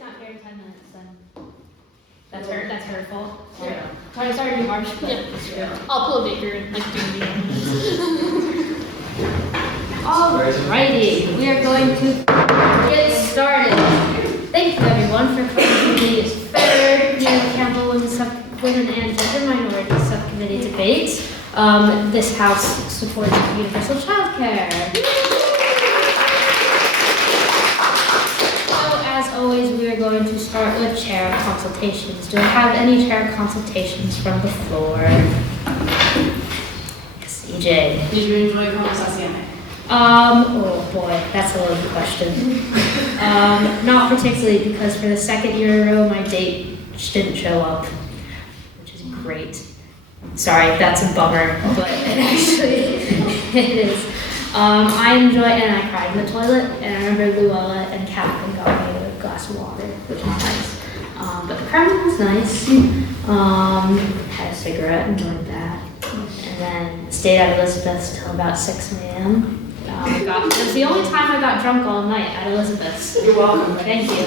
not here in 10 minutes, then that's her fault. Yeah. Sorry to be harsh, but Yeah. I'll pull a baker and like do the Alrighty, we are going to get started. Thank you everyone for coming to the third Muriel Campbell Women and Gender Minorities Subcommittee debate. This House supports universal childcare. So as always, we are going to start with chair consultations. Do I have any chair consultations from the floor? Yes, EJ. Did you enjoy conversazione? Oh boy, that's a loaded question. Not particularly, because for the second year in a row, my date didn't show up, which is great. Sorry, that's a bummer, but it actually it is. I enjoy, and I cried in the toilet, and I remember Luella and Catherine got me a glass of water, which was nice. But the crying was nice. Had a cigarette, enjoyed that, and then stayed at Elizabeth's till about 6 a.m. It was the only time I got drunk all night at Elizabeth's. You're welcome. Thank you. I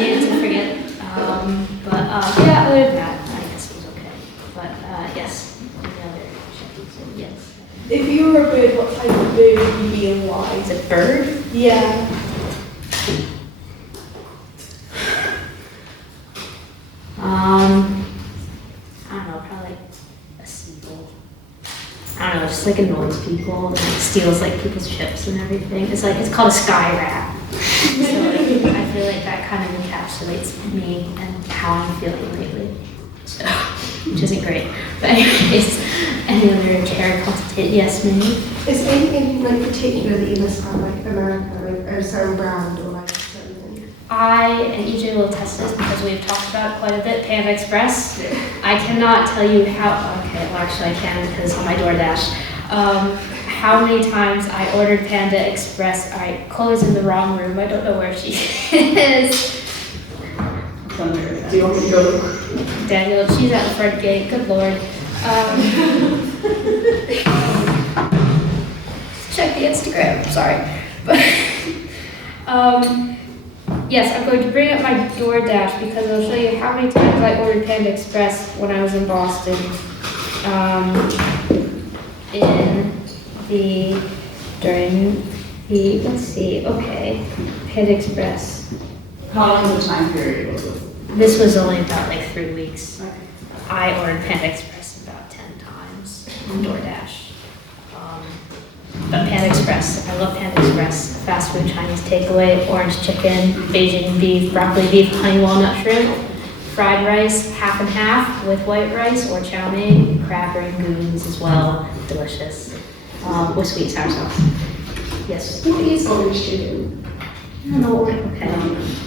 needed to forget. Yeah, other than that, I guess it was okay. But yes, any other questions? Yes. If you were a bird, what type of bird would you be and why? Is it bird? Yeah. I don't know, probably like a seagull. I don't know, just like annoys people and like steals like people's chips and everything. It's called a sky rat. So like, I feel like that kind of encapsulates me and how I'm feeling lately. So, which isn't great. But anyways, any other chair consultation? Yes, Minnie? Is there anything like particular that you miss about like America, like a certain brand or like something? I and EJ will test this because we've talked about it quite a bit, Panda Express. I cannot tell you how, okay, well actually I can because on my DoorDash, how many times I ordered Panda Express. Alright, Chloe's in the wrong room, I don't know where she is. Do you want me to go? Daniel, she's at the front gate, good lord. Check the Instagram, sorry. But, yes, I'm going to bring up my DoorDash because I'll show you how many times I ordered Panda Express when I was in Boston. Let's see, okay, Panda Express. How long of a time period was it? This was only about like 3 weeks. Okay. I ordered Panda Express about 10 times on DoorDash. But Panda Express, I love Panda Express. Fast food Chinese takeaway, orange chicken, Beijing beef, broccoli beef, honey walnut shrimp, fried rice, half and half with white rice or chow mein, crab rangoons as well, delicious. With sweet sour sauce. Yes. What is orange chicken? No, okay.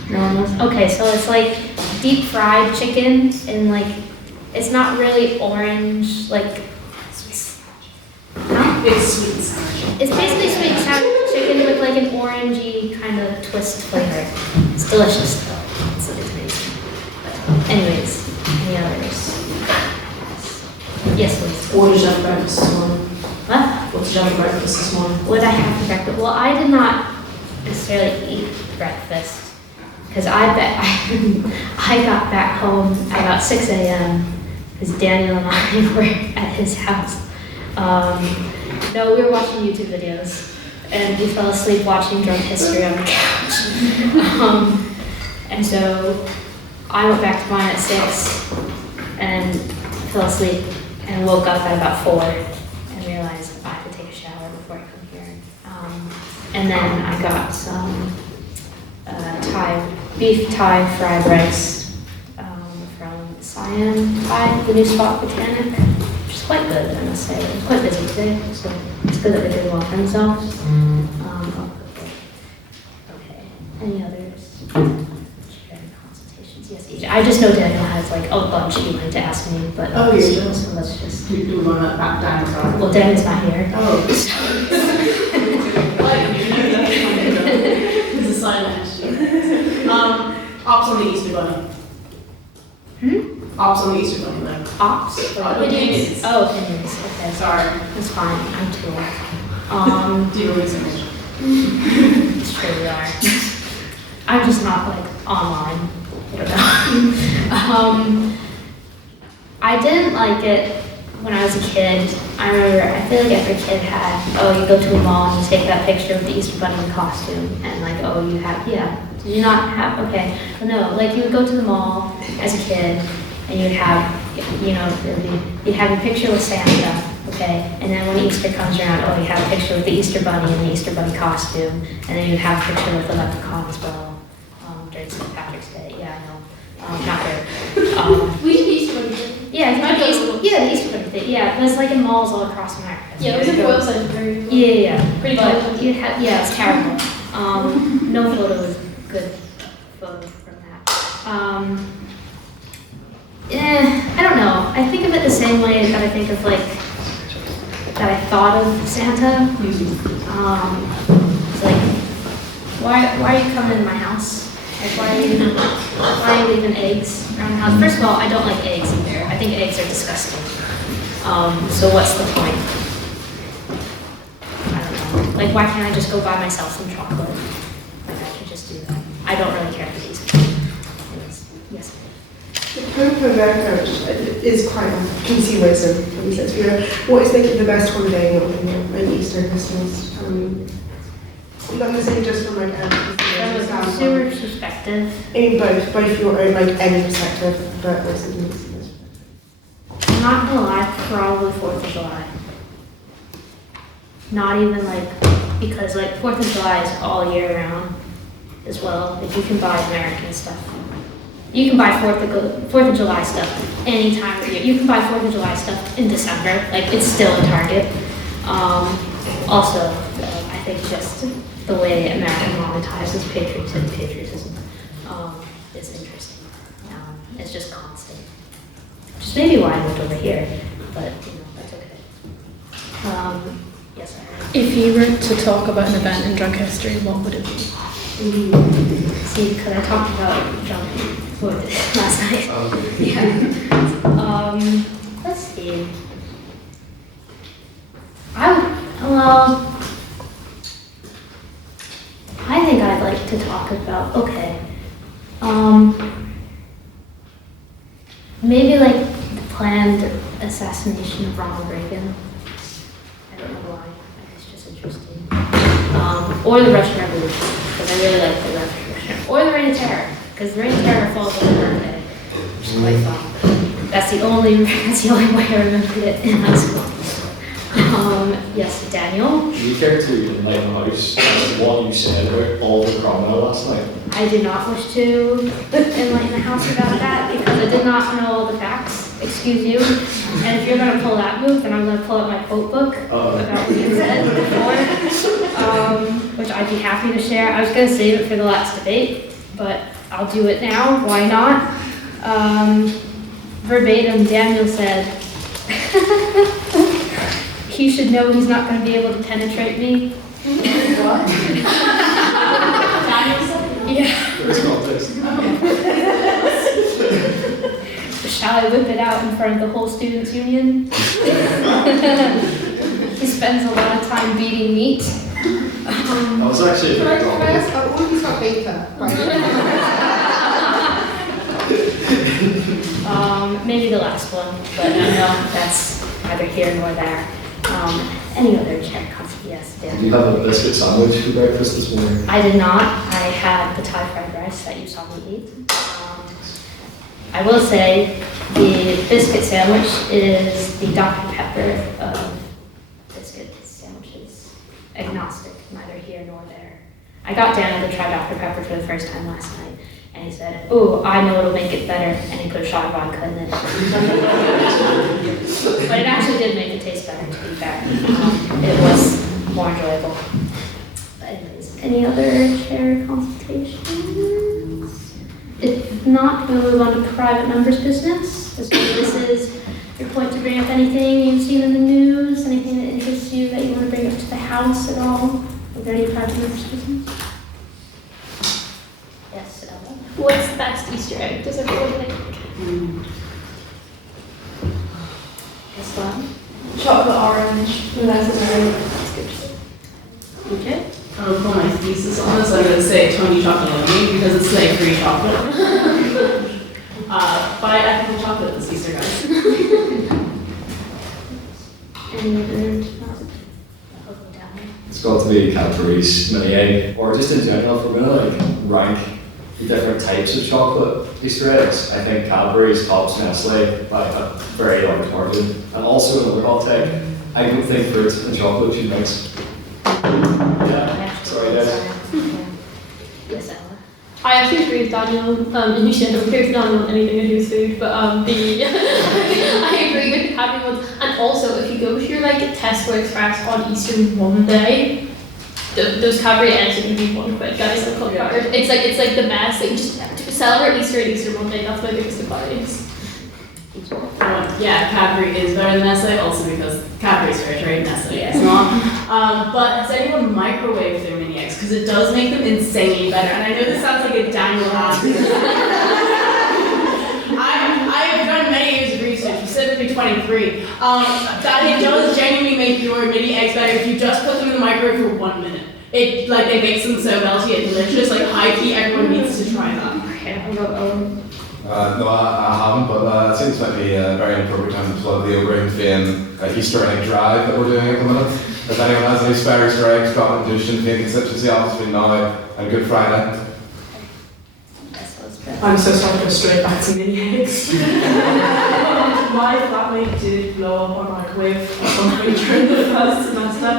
No one knows. Okay, so it's like deep fried chicken and like, it's not really orange, like, huh? It's sweet and sour. It's basically sweet and sour chicken with like an orangey kind of twist flavor. It's delicious though. It's amazing. But anyways, any others? Yes, please. What did you have for breakfast this morning? What? What did you have for breakfast this morning? What did I have for breakfast? Well, I did not necessarily eat breakfast because I got back home at about 6 a.m. because Daniel and I were at his house. No, we were watching YouTube videos and we fell asleep watching drunk history on the couch. And so I went back to mine at 6 and fell asleep and woke up at about 4 and realized I had to take a shower before I come here. And then I got some beef Thai fried rice from Siam Thai, the new spot Botanic, which is quite good, I must say. It's quite busy today, so it's good that they did well for themselves. Okay, any others? Sharing consultations? Yes, EJ. I just know Daniel has like a bunch he wanted to ask me, but Oh, you're sure? so let's just. You want to back down the car? Well, Daniel's not here. Oh. It's a silent issue. Ops on the Easter Bunny. Ops on the Easter Bunny, like. Ops? Opinions. Oh, opinions. Okay, Sorry. that's fine. I'm too old. Do your research. It's true we are. I'm just not like online. I don't know. I didn't like it when I was a kid. I remember, I feel like every kid had, oh, you go to a mall and you take that picture of the Easter Bunny costume, and like, oh, you have, yeah. Did you not have, okay. But no, like you would go to the mall as a kid, and you'd have, you know, you'd have a picture with Santa, okay? And then when Easter comes around, oh, you have a picture with the Easter Bunny and the Easter Bunny costume, and then you'd have a picture with the leprechaun as well, during St. Patrick's Day, yeah, I know. Not there. We did Easter Bunny. Yeah, the Easter Bunny thing. Yeah, it was like in malls all across America. Yeah, it was a website. Very Yeah. Pretty but cool. you had, yeah, it's terrible. No photo was good photo from that. I don't know. I think of it the same way that I think of like that I thought of Santa. It's like, why are you coming in my house? Like, why are you leaving eggs around the house? First of all, I don't like eggs either. I think eggs are disgusting. So what's the point? I don't know. Like, why can't I just go buy myself some chocolate? Like, I could just do that. I don't really care for these. Anyways, yes. The Pope of America is quite consumerism, in a sense. You know, what is the best holiday in your opinion? Like Easter, Christmas? Not necessarily just from like From a standpoint. consumer perspective, I mean both your own, like any perspective, but also the perspective. I'm not gonna lie, probably 4th of July. Not even like, because like 4th of July is all year round as well. Like you can buy American stuff. You can buy 4th of July stuff any time of year. You can buy 4th of July stuff in December. Like it's still a Target. Also, I think just the way America monetizes patriotism is interesting. It's just constant. Which is maybe why I moved over here, but you know, that's okay. Yes, I If you were to talk about an event in drug history, what would it be? see, because I talked about drunk food last night. Yeah. Let's see. I think I'd like to talk about, okay, maybe like the planned assassination of Ronald Reagan. I don't know why, it's just interesting. Or the Russian Revolution, because I really like the Russian Revolution. Or the Reign of Terror, because the Reign of Terror falls on my birthday, which is quite fun. That's the only way I remembered it in high school. Yes, Daniel? Do you care to enlighten the house what you said about all the cromwell last night? I do not wish to enlighten the house about that because I did not know all the facts. Excuse you. And if you're going to pull that move, then I'm going to pull out my quote book about what you said before, which I'd be happy to share. I was going to save it for the last debate, but I'll do it now. Why not? Verbatim, Daniel said, he should know he's not going to be able to penetrate me. What? Yeah. There's context. Shall I whip it out in front of the whole students' union? He spends a lot of time beating meat. That was actually a Can I good topic. ask, what if he's got baker? Maybe the last one, but I know that's neither here nor there. Any other chair comments? Yes, Did Dan. you have a biscuit sandwich for breakfast this morning? I did not. I had the Thai fried rice that you saw me eat. I will say the biscuit sandwich is the Dr. Pepper of biscuit sandwiches. Agnostic, neither here nor there. I got Daniel to try Dr. Pepper for the first time last night, and he said, "Oh, I know it'll make it better," and he put a shot of vodka in it. But it actually did make it taste better, to be fair. It was more enjoyable. But anyways, any other chair consultations? If not, we'll move on to private members' business. This is your point to bring up anything you've seen in the news, anything that interests you that you want to bring up to the House at all. Are there any private members' business? Yes, Ella. What's the best Easter egg? Does everyone think? Yes, Ella. Chocolate orange. That's a very that's good. Okay. I'm gonna put my thesis on this. I'm gonna say Tony Chocolate Only because it's like free chocolate. Buy ethical chocolate this Easter, guys. Any other? It's got to be Cadbury's mini egg, or just in general, if we're gonna like rank the different types of chocolate Easter eggs, I think Cadbury's tops Nestle by a very large margin. And also another hot take, I don't think fruit and chocolate should mix. Yeah, sorry guys. Yes, Ella. I actually agree with Daniel. And you said I don't care if Daniel want anything to do with food, but I agree with the Cadbury ones. And also, if you go to your like Tesco Express on Easter Monday, those Cadbury eggs are going to be £1, guys. On Yeah. It's like the best. Like just to celebrate Easter and Easter Monday. That's my biggest advice. Yeah, Cadbury is better than Nestle, also because Cadbury's fair trade, Nestle is not. But has anyone microwaved their mini eggs? Because it does make them insanely better. And I know this sounds like a Daniel answer. I have done many years of research, specifically 23. That it does genuinely make your mini eggs better if you just put them in the microwave for 1 minute. It makes them so melty and delicious. Like high key, everyone needs to try that. No, I haven't, but it seems like a very appropriate time to plug the O'Brien Fane Easter egg drive that we're doing at the minute. If anyone has any spare Easter eggs, drop into the Sinn Féin constituency office between now and Good Friday. I'm so sorry to go straight back to mini eggs. My flatmate did blow up on microwave at some point during the first semester,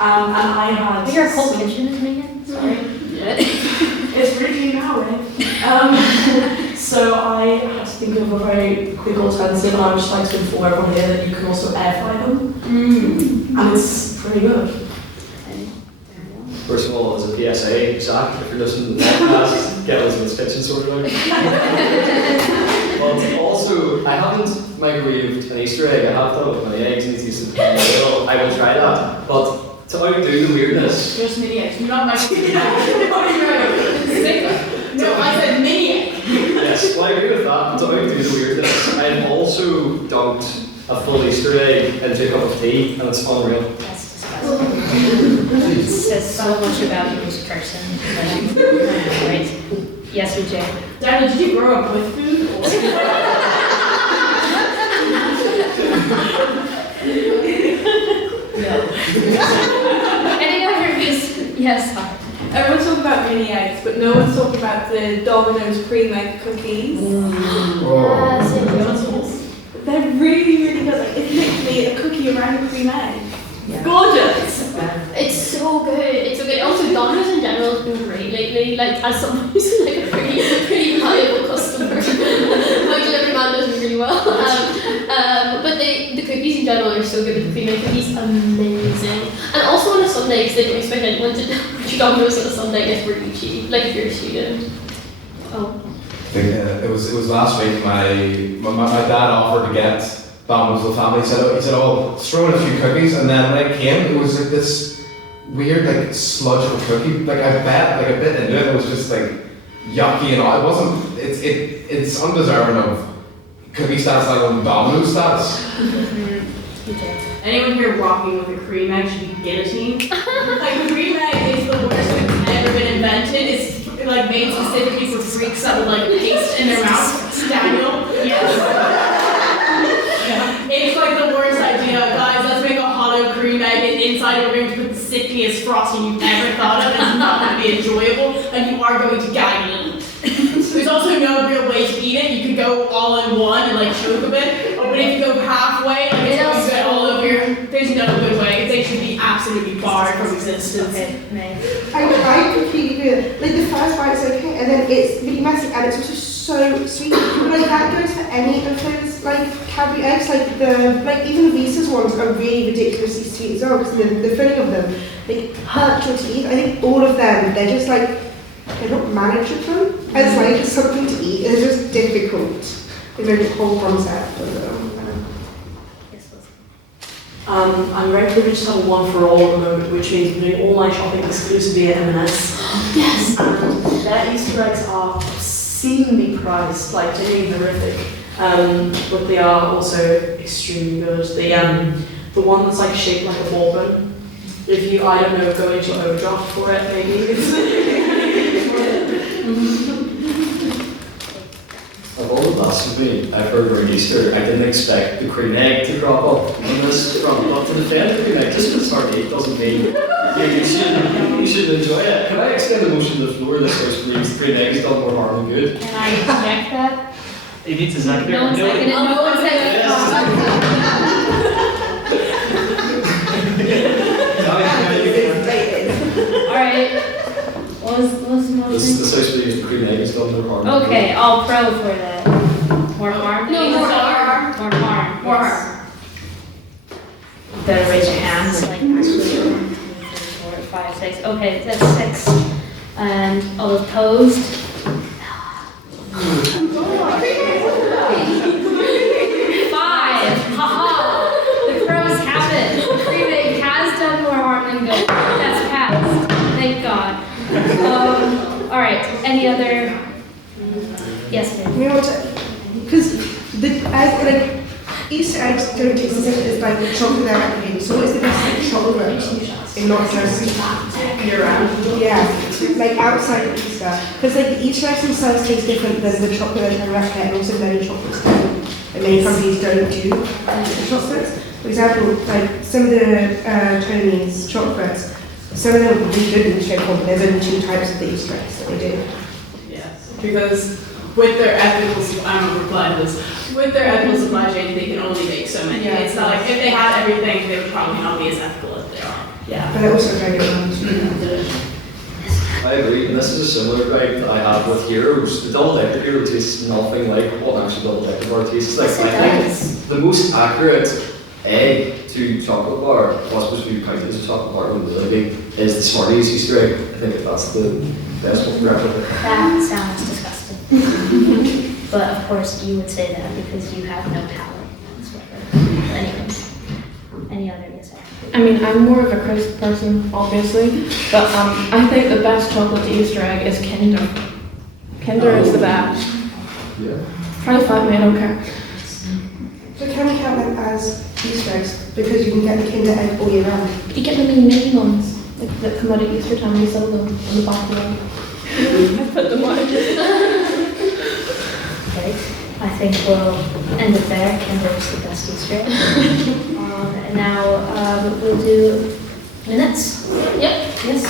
and I had. Your whole kitchen is making? Sorry. It's really now, right? So I had to think of a very quick alternative, and I would just like to inform everyone here that you can also air fry them, and it's pretty good. First of all, as a PSA, Zach, if you're listening to the podcast, get Elizabeth's kitchen sorted out. But also, I haven't microwaved an Easter egg. I have done it with my eggs and it's I will try that. But to outdo the weirdness. Just mini eggs. You're not microwaving eggs. No, I said mini egg. Yes, well, I agree with that. To outdo the weirdness, I've also dunked a full Easter egg into a cup of tea, and it's unreal. That's disgusting. It says so much about you as a person. Right? Yes, EJ. Daniel, did you grow up with food? No. Any other views? Yes. Everyone's talking about mini eggs, but no one's talking about the Domino's cream egg cookies. They're really, really good. Like, it's literally a cookie around a cream egg. Yeah. Gorgeous! It's so good. It's so good. Also, Domino's in general has been great lately. Like, as someone who's like a pretty valuable customer, my delivery man does me really well. But the cookies in general are so good. The cream egg cookies, amazing. And also on a Sunday, because they don't expect anyone to do Domino's on a Sunday, it's really cheap. Like if you're a student. Oh. I think it was last week. My dad offered to get Domino's to the family. He said, "Oh, throw in a few cookies." And then when it came, it was like this weird like sludge of a cookie. Like I bit into it. It was just like yucky and all. It wasn't. It's undeserving of cookie status like on Domino's status. Anyone here rocking with a cream egg should be guillotined. Like cream egg is the worst thing that's ever been invented. It's like made specifically for freaks that would like paste in their mouth. Daniel, yes. Yeah. It's like the worst idea, guys. Let's make a hollow cream egg, and inside we're going to put the sickiest frosting you've ever thought of. It's not going to be enjoyable, and you are going to gag a little. There's also no real way to eat it. You could go all in one and like choke a bit, but if you go halfway, like it's going to get all over your. There's no good way. They should be absolutely barred from existence. Okay, I completely agree with it. Like the first bite's okay, and then it's really messy, and it's also so sweet. But like that goes for any of those like Cadbury eggs. Like even the Reese's ones are really ridiculously sweet as well, because the filling of them like hurt your teeth. I think all of them, they're just like they're not manageable as like something to eat. It's just difficult. The whole concept of them. I'm very privileged to have a one for all at the moment, which means I'm doing all my shopping exclusively at M&S. Yes! And their Easter eggs are obscenely priced, like genuinely horrific, but they are also extremely good. The one that's like shaped like a bourbon, if you, I don't know, go into overdraft for it, maybe. Of all the blasphemy I've heard during Easter, I didn't expect the cream egg to crop up on this front. But to defend the cream egg, just because it's our date doesn't mean you should enjoy it. Can I extend the motion to the floor that first believes the cream egg has done more harm than good? Can I inject that? It needs a second. No one seconded. No one seconded. All right. What was the motion? This house believes the cream egg has done more harm than Okay, I'll pro for that. More harm? No, more harm. More harm. More yes. harm. Better raise your hands, like actually 1, 2, 3, 4, 5, 6. Okay, that's 6. And all opposed? 5. Haha! The pros have it. The cream egg has done more harm than good. That's passed. Thank God. Alright, any other? Yes, ma'am. You know what? Because like Easter eggs don't exist as like chocolate they're like so what is the best chocolate in not just Year round. yeah, like outside of Easter. Because like the Easter eggs themselves taste different than the chocolate they're trying to replicate, and also many chocolates don't. And many companies don't do chocolates. For example, like some of the Chinese chocolates, some of them are really good and straightforward, but there's only 2 types of the Easter eggs that they do. Yes, because with their ethical, I'm going to reply to this, with their ethical supply chain, they can only make so many. Yeah. It's not like, if they had everything, they would probably not be as ethical as they are. But they're also very good ones. I agree, and this is a similar gripe that I have with Heroes. The double decker hero tastes nothing like what an actual double decker bar tastes like. I think the most accurate egg to chocolate bar, what's supposed to be counted as a chocolate bar when really big, is the Smarties Easter egg. I think that's the best one for replica. That sounds disgusting. But of course you would say that because you have no palate whatsoever. Anyways, any other yes? I mean, I'm more of a crisp person, obviously, but I think the best chocolate Easter egg is Kinder. Kinder is the best. Yeah. Try to fight me, I don't care. So can we count them as Easter eggs? Because you can get the Kinder egg all year round. You get the mini ones that come out at Easter time, we sell them on the back of the wall. I put them on. Okay, I think we'll end it there. Kinder's the best Easter egg. And now we'll do minutes. Yep. Yes.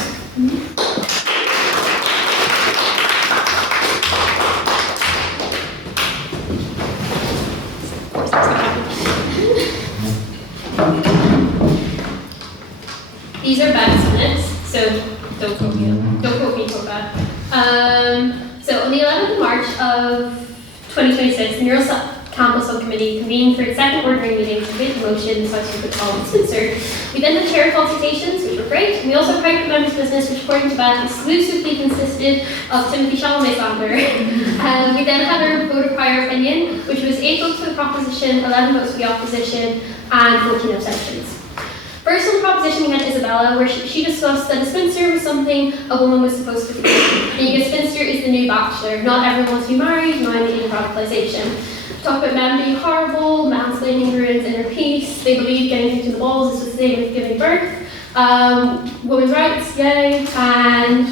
These are bad minutes, so don't quote me so bad. So on the 11th of March of 2026, the Muriel Campbell Subcommittee convened for its second ordinary meeting to debate the motion House Supports Universal. We then had chair consultations, which were great, and we also had private members' business, which according to Beth exclusively consisted of Timothy Chalamet slander. We then had our vote of prior opinion, which was 8 votes for the proposition, 11 votes for the opposition, and 14 abstentions. First on the proposition, we had Isabella, where she discussed that a spinster was something a woman was supposed to be. Being a spinster is the new bachelor. Not everyone wants to be married, minding radicalisation. Talk about men being horrible, mansplaining ruins inner peace. They believe getting kicked in the balls is the same as giving birth. Women's rights, yay. And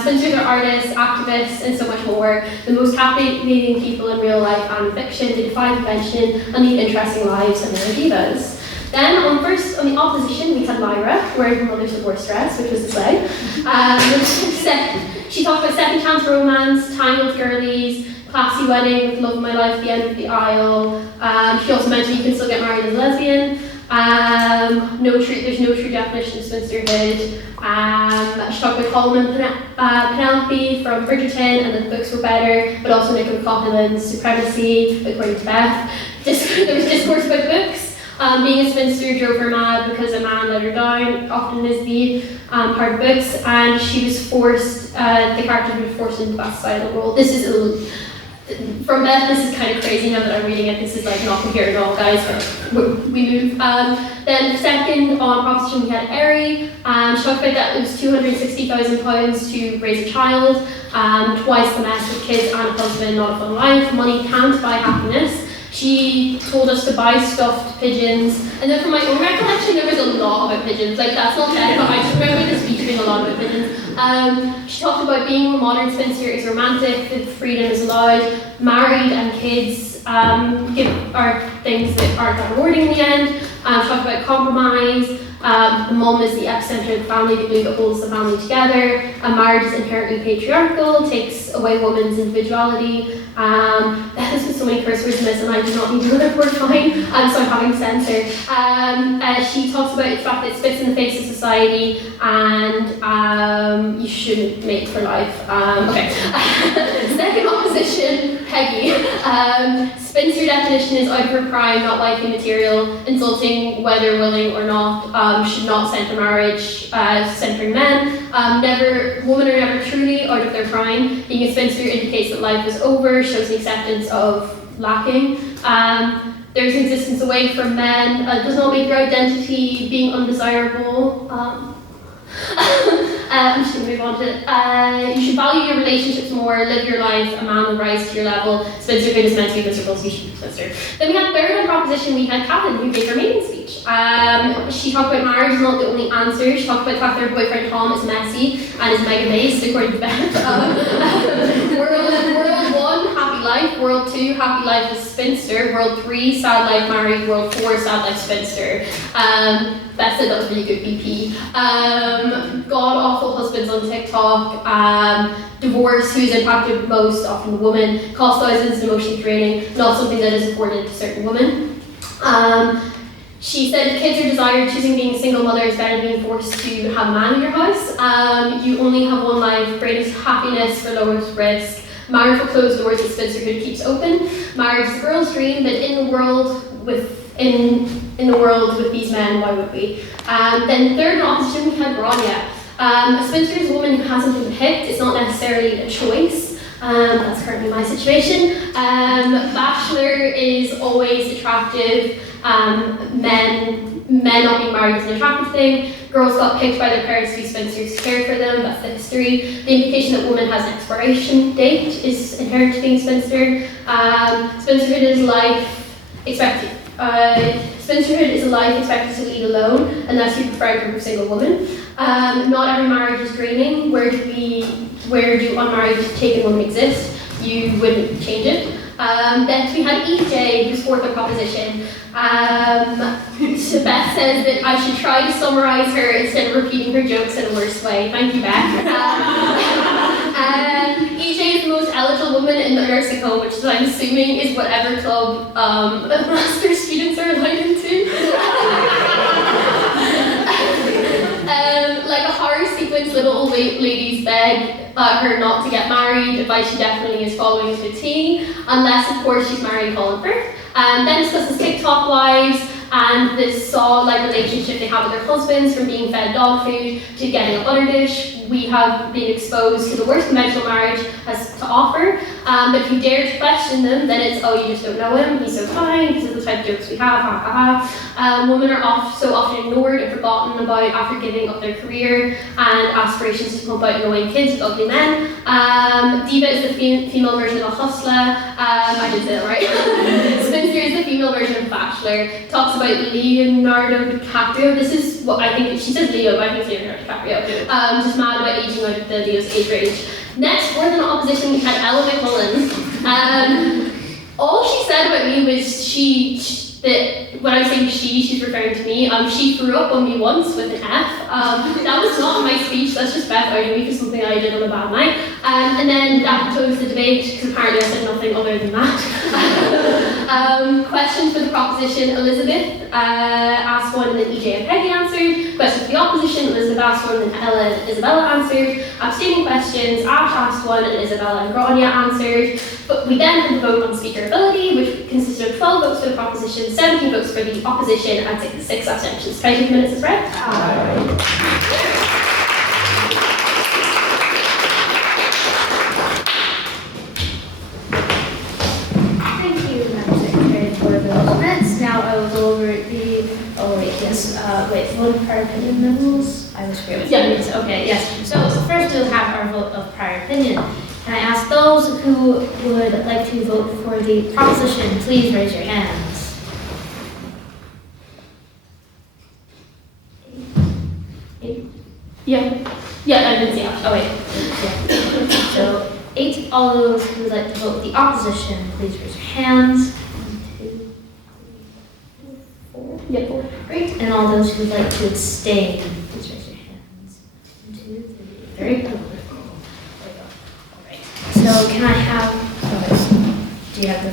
spinsters are artists, activists, and so much more. The most captivating people in real life and fiction. They defy convention and lead interesting lives, and they're divas. Then on the opposition, we had Lyra, wearing her mother's divorce dress, which was the slay. She talked about second chance romance, tangled girlies, classy wedding with love of my life at the end of the aisle. She also mentioned you can still get married as a lesbian. There's no true definition of spinsterhood. She talked about Colm and Penelope from Bridgerton, and that the books were better, but also Nick McLaughlin's supremacy, according to Beth. There was discourse about books. Being a spinster drove her mad because a man let her down, often is the part of books, and she was forced, the character was forced into that societal role. This is, from Beth, this is kind of crazy now that I'm reading it, this is like not coherent at all, guys, but we move. Then second on proposition we had Eri, she talked about that it was £260,000 to raise a child, twice the mess with kids and a husband, not a fun life, money can't buy happiness. She told us to buy stuffed pigeons, and then from my own recollection, there was a lot about pigeons. Like, that's not bad, but I just remember the speech being a lot about pigeons. She talked about being a modern spinster is romantic, that freedom is allowed, married and kids are things that aren't that rewarding in the end. She talked about compromise. The mum is the epicenter of the family, the glue that holds the family together. Marriage is inherently patriarchal, takes away women's individuality. There's been so many curse words in this, and I do not need another word fine, so I'm having to censor. She talks about the fact that it spits in the face of society, and you shouldn't mate for life. Okay. Second opposition, Peggy. Spinster definition is out for prime, not wifey material, insulting whether willing or not, should not center marriage, centering men. Women are never truly out of their prime. Being a spinster indicates that life is over, shows an acceptance of lacking. There's an existence away from men, does not make your identity being undesirable. I'm just going to move on to it. You should value your relationships more, live your life, a man will rise to your level. Spinsterhood is meant to be miserable, so you should be spinster. Then we had third on proposition, we had Catherine, who gave her maiden speech. She talked about marriage is not the only answer. She talked about the fact that her boyfriend Tom is messy and is mega based, according to Beth. World 1, happy life. World 2, happy life is spinster. World 3, sad life married. World 4, sad life spinster. Beth said that was really good BP. God awful husbands on TikTok. Divorce, who's impacted most, often the woman. Cost thousands and emotionally draining, not something that is afforded to certain women. She said kids are desired, choosing being a single mother is better than being forced to have a man in your house. You only have one life, greatest happiness for lowest risk. Marriage for closed doors that spinsterhood keeps open. Marriage is a girl's dream, but in the world with these men, why would we? Then the third in opposition, we had Grania. A spinster is a woman who hasn't been picked. It's not necessarily a choice. That's currently my situation. Bachelor is always attractive. Men not being married is an attractive thing. Girls got picked by their parents to be spinsters to care for them. That's the history. The implication that woman has an expiration date is inherent to being spinster. Spinsterhood is life expected. Spinsterhood is a life expected to lead alone, unless you prefer a group of single women. Not every marriage is draining. Where do unmarried taken women exist? You wouldn't change it. Then we had EJ, who's fourth on proposition. Beth says that I should try to summarise her instead of repeating her jokes in a worse way. Thank you, Beth. EJ is the most eligible woman in the nursing home, which I'm assuming is whatever club master's students are allowed into. Like a horror sequence, little old ladies beg her not to get married, advice she definitely is following to a T, unless of course she's married Colin Firth. Then discusses TikTok wives and this saw-like relationship they have with their husbands, from being fed dog food to getting a butter dish. We have been exposed to the worst conventional marriage has to offer, but if you dare to question them, then it's, oh, you just don't know him, he's so fine, these are the type of jokes we have, ha ha ha. Women are so often ignored and forgotten about after giving up their career and aspirations to pump out annoying kids with ugly men. Diva is the female version of a hustler. I did say that right. Spinster is the female version of Bachelor. Talks about Leonardo DiCaprio. This is what I think, she says Leo, but I think it's Leonardo DiCaprio. Just mad about aging out of the Leo's age range. Next, fourth in opposition, we had Eri McCrea. All she said about me was that when I'm saying she's referring to me. She threw up on me once with an F. That was not in my speech, that's just Beth outing me for something I did on a bad night. And then that closed the debate, because apparently I said nothing other than that. Question for the proposition, Elizabeth asked one and then EJ and Peggy answered. Question for the opposition, Elizabeth asked one and Ella and Isabella answered. Abstaining questions, Ash asked one and Isabella and Grania answered. But we then had the vote on speaker ability, which consisted of 12 votes for the proposition, 17 votes for the opposition, and 6 abstentions. Can I take minutes as read? Thank you, Madam Secretary, for those minutes. Now I will go over vote of prior opinion rules. I was sure. Yeah. Okay, yes. So first we'll have our vote of prior opinion. Can I ask those who would like to vote for the proposition, please raise your hands. Yeah, I didn't see it. Oh, wait. Yeah. So 8, all those who would like to vote the opposition, please raise your hands. 1, 2, 3, 4. Yeah, 4. Great. And all those who would like to abstain, please raise your hands. 1, 2, 3. Very good. There we go. All right. So can I have, do you have the,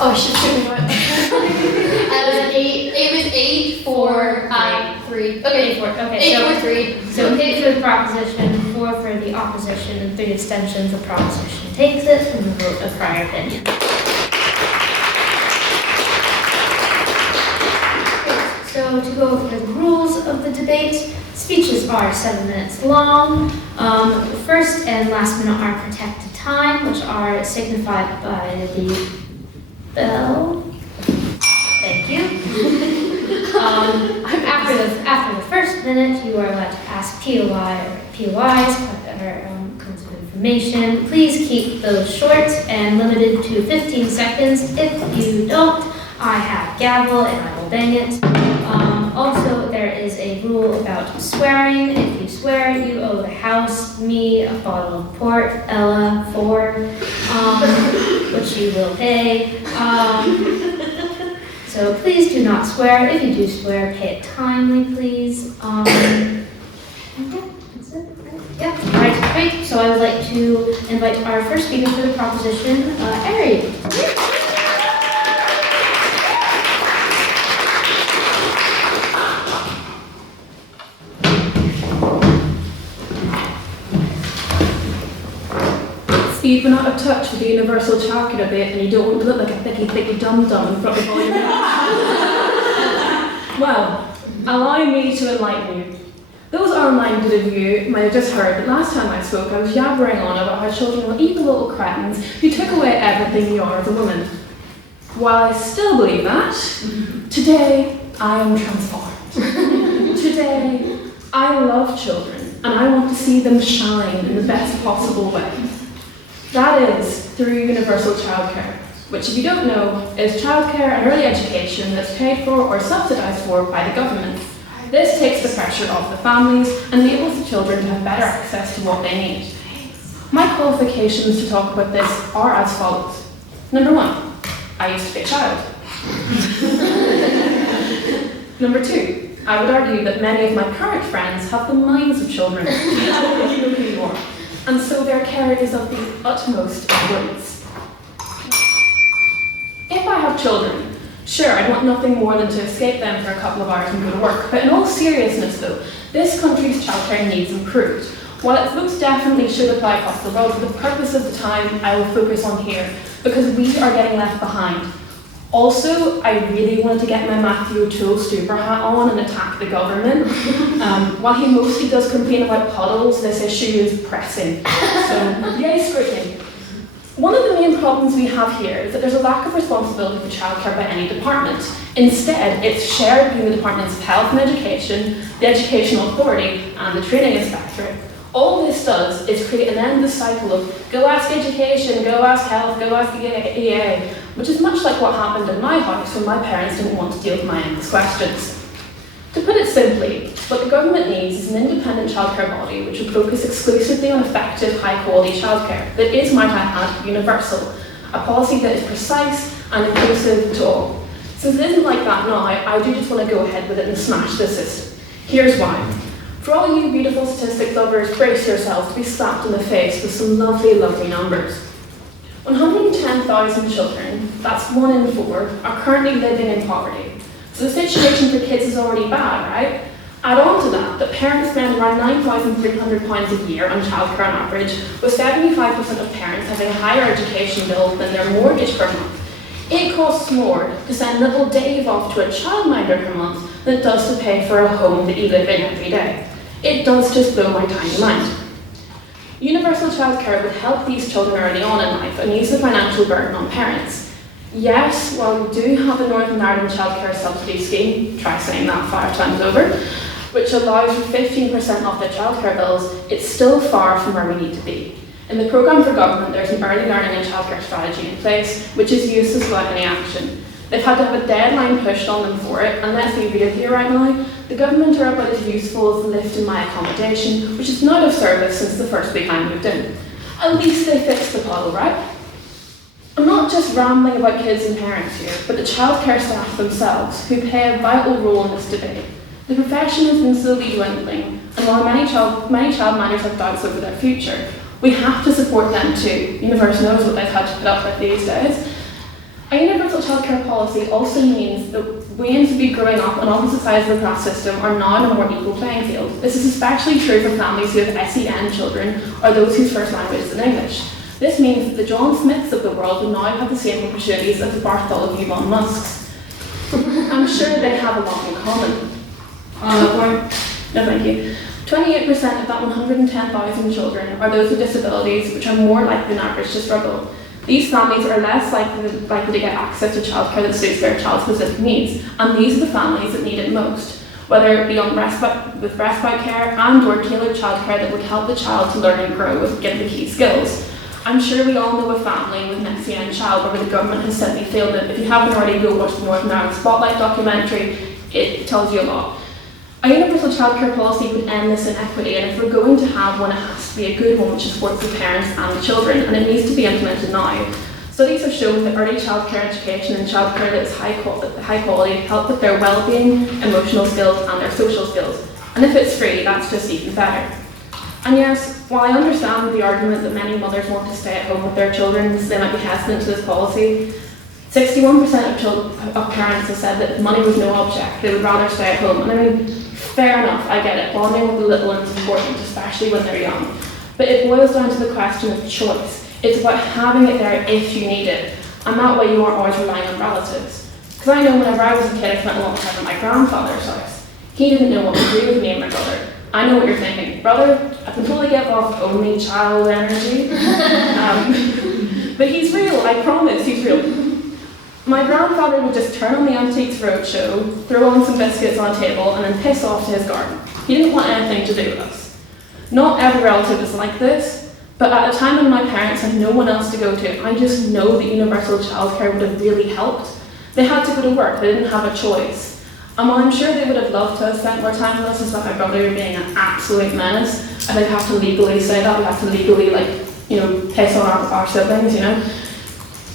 Oh, I should figure it out. It was 8, 4, 3. Okay, 4? Okay, 8, so 4, 3. So 8 for the proposition, 4 for the opposition, and 3 abstentions. The proposition takes it, and the vote of prior opinion. So to go over the rules of the debate, speeches are 7 minutes long. First and last minute are protected time, which are signified by the bell. Thank you. After the first minute, you are allowed to ask POIs, kinds of information. Please keep those short and limited to 15 seconds. If you don't, I have gavel and I will bang it. Also, there is a rule about swearing. If you swear, you owe the house, me, a bottle of port, Ella, 4, which you will pay. So please do not swear. If you do swear, pay it timely, please. Okay, that's it, right? Yeah, all right, great. So I would like to invite our first speaker for the proposition, Eri. Steve, we're not out of touch with the universal childcare debate and you don't want to look like a thicky dum-dum in front of all your Well, allow me to enlighten you. Those unminded of you might have just heard that last time I spoke I was yabbering on about how children were evil little cretins who took away everything you are as a woman. While I still believe that, today I am transformed. Today I love children and I want to see them shine in the best possible way. That is through universal childcare, which if you don't know, is childcare and early education that's paid for or subsidised for by the government. This takes the pressure off the families and enables the children to have better access to what they need. My qualifications to talk about this are as follows. Number 1, I used to be a child. Number 2, I would argue that many of my current friends have the minds of children. You know who you are. And so their care is of the utmost importance. If I have children, sure, I want nothing more than to escape them for a couple of hours and go to work. But in all seriousness though, this country's childcare needs improved. While it most definitely should apply across the world, for the purpose of the time, I will focus on here, because we are getting left behind. Also, I really wanted to get my Matthew O'Toole stupor hat on and attack the government. While he mostly does complain about puddles, this issue is pressing. So, yay scrutiny. One of the main problems we have here is that there's a lack of responsibility for childcare by any department. Instead, it's shared between the Departments of Health and Education, the Educational Authority, and the Training Inspectorate. All this does is create an endless cycle of go ask education, go ask health, go ask EA, which is much like what happened in my house when my parents didn't want to deal with my endless questions. To put it simply, what the government needs is an independent childcare body which would focus exclusively on effective, high-quality childcare that is, might I add, universal, a policy that is precise and inclusive to all. Since it isn't like that now, I do just want to go ahead with it and smash the system. Here's why. For all you beautiful statistics lovers, brace yourselves to be slapped in the face with some lovely, lovely numbers. 110,000 children, that's 1 in 4, are currently living in poverty. So the situation for kids is already bad, right? Add on to that parents spend around £9,300 a year on childcare on average, with 75% of parents having a higher education bill than their mortgage per month. It costs more to send little Dave off to a childminder per month than it does to pay for a home that you live in every day. It does just blow my tiny mind. Universal childcare would help these children early on in life and ease the financial burden on parents. Yes, while we do have the Northern Ireland Childcare Subsidy Scheme, try saying that 5 times over, which allows for 15% off their childcare bills, it's still far from where we need to be. In the programme for government, there's an early learning and childcare strategy in place, which is useless without any action. They've had to have a deadline pushed on them for it, and let's be real here right now, the government are about as useful as the lift in my accommodation, which is not of service since the first week I moved in. At least they fixed the puddle, right? I'm not just rambling about kids and parents here, but the childcare staff themselves, who play a vital role in this debate. The profession has been slowly dwindling, and while many childminders have doubts over their future, we have to support them too. Universe knows what they've had to put up with these days. A universal childcare policy also means that we aim to be growing up on opposite sides of the class system are now on a more equal playing field. This is especially true for families who have SEN children or those whose first language is in English. This means that the John Smiths of the world will now have the same opportunities as the Bartholomew von Musks. I'm sure they have a lot in common. No, thank you. 28% of that 110,000 children are those with disabilities, which are more likely than average to struggle. These families are less likely to get access to childcare that suits their child's specific needs, and these are the families that need it most, whether it be on respite care and/or tailored childcare that would help the child to learn and grow with given the key skills. I'm sure we all know a family with an SEN child where the government has simply failed it. If you haven't already, go watch the Northern Ireland Spotlight documentary. It tells you a lot. A universal childcare policy would end this inequity, and if we're going to have one, it has to be a good one which supports the parents and the children, and it needs to be implemented now. Studies have shown that early childcare education and childcare that is high quality help with their well-being, emotional skills and their social skills. And if it's free, that's just even better. And yes, while I understand the argument that many mothers want to stay at home with their children, so they might be hesitant to this policy, 61% of parents have said that money was no object, they would rather stay at home. And I mean, fair enough, I get it, bonding with the little ones is important, especially when they're young. But it boils down to the question of choice. It's about having it there if you need it, and that way you aren't always relying on relatives. Because I know whenever I was a kid, I spent a lot of time at my grandfather's house. He didn't know what to do with me and my brother. I know what you're thinking, brother, I can totally get off only child energy. But he's real, I promise, he's real. My grandfather would just turn on the Antiques Roadshow, throw on some biscuits on a table, and then piss off to his garden. He didn't want anything to do with us. Not every relative is like this, but at a time when my parents had no one else to go to, I just know that universal childcare would have really helped. They had to go to work, they didn't have a choice. And while I'm sure they would have loved to have spent more time with us, is that my brother being an absolute menace, and I'd have to legally say that, we have to legally, piss on our siblings, you know.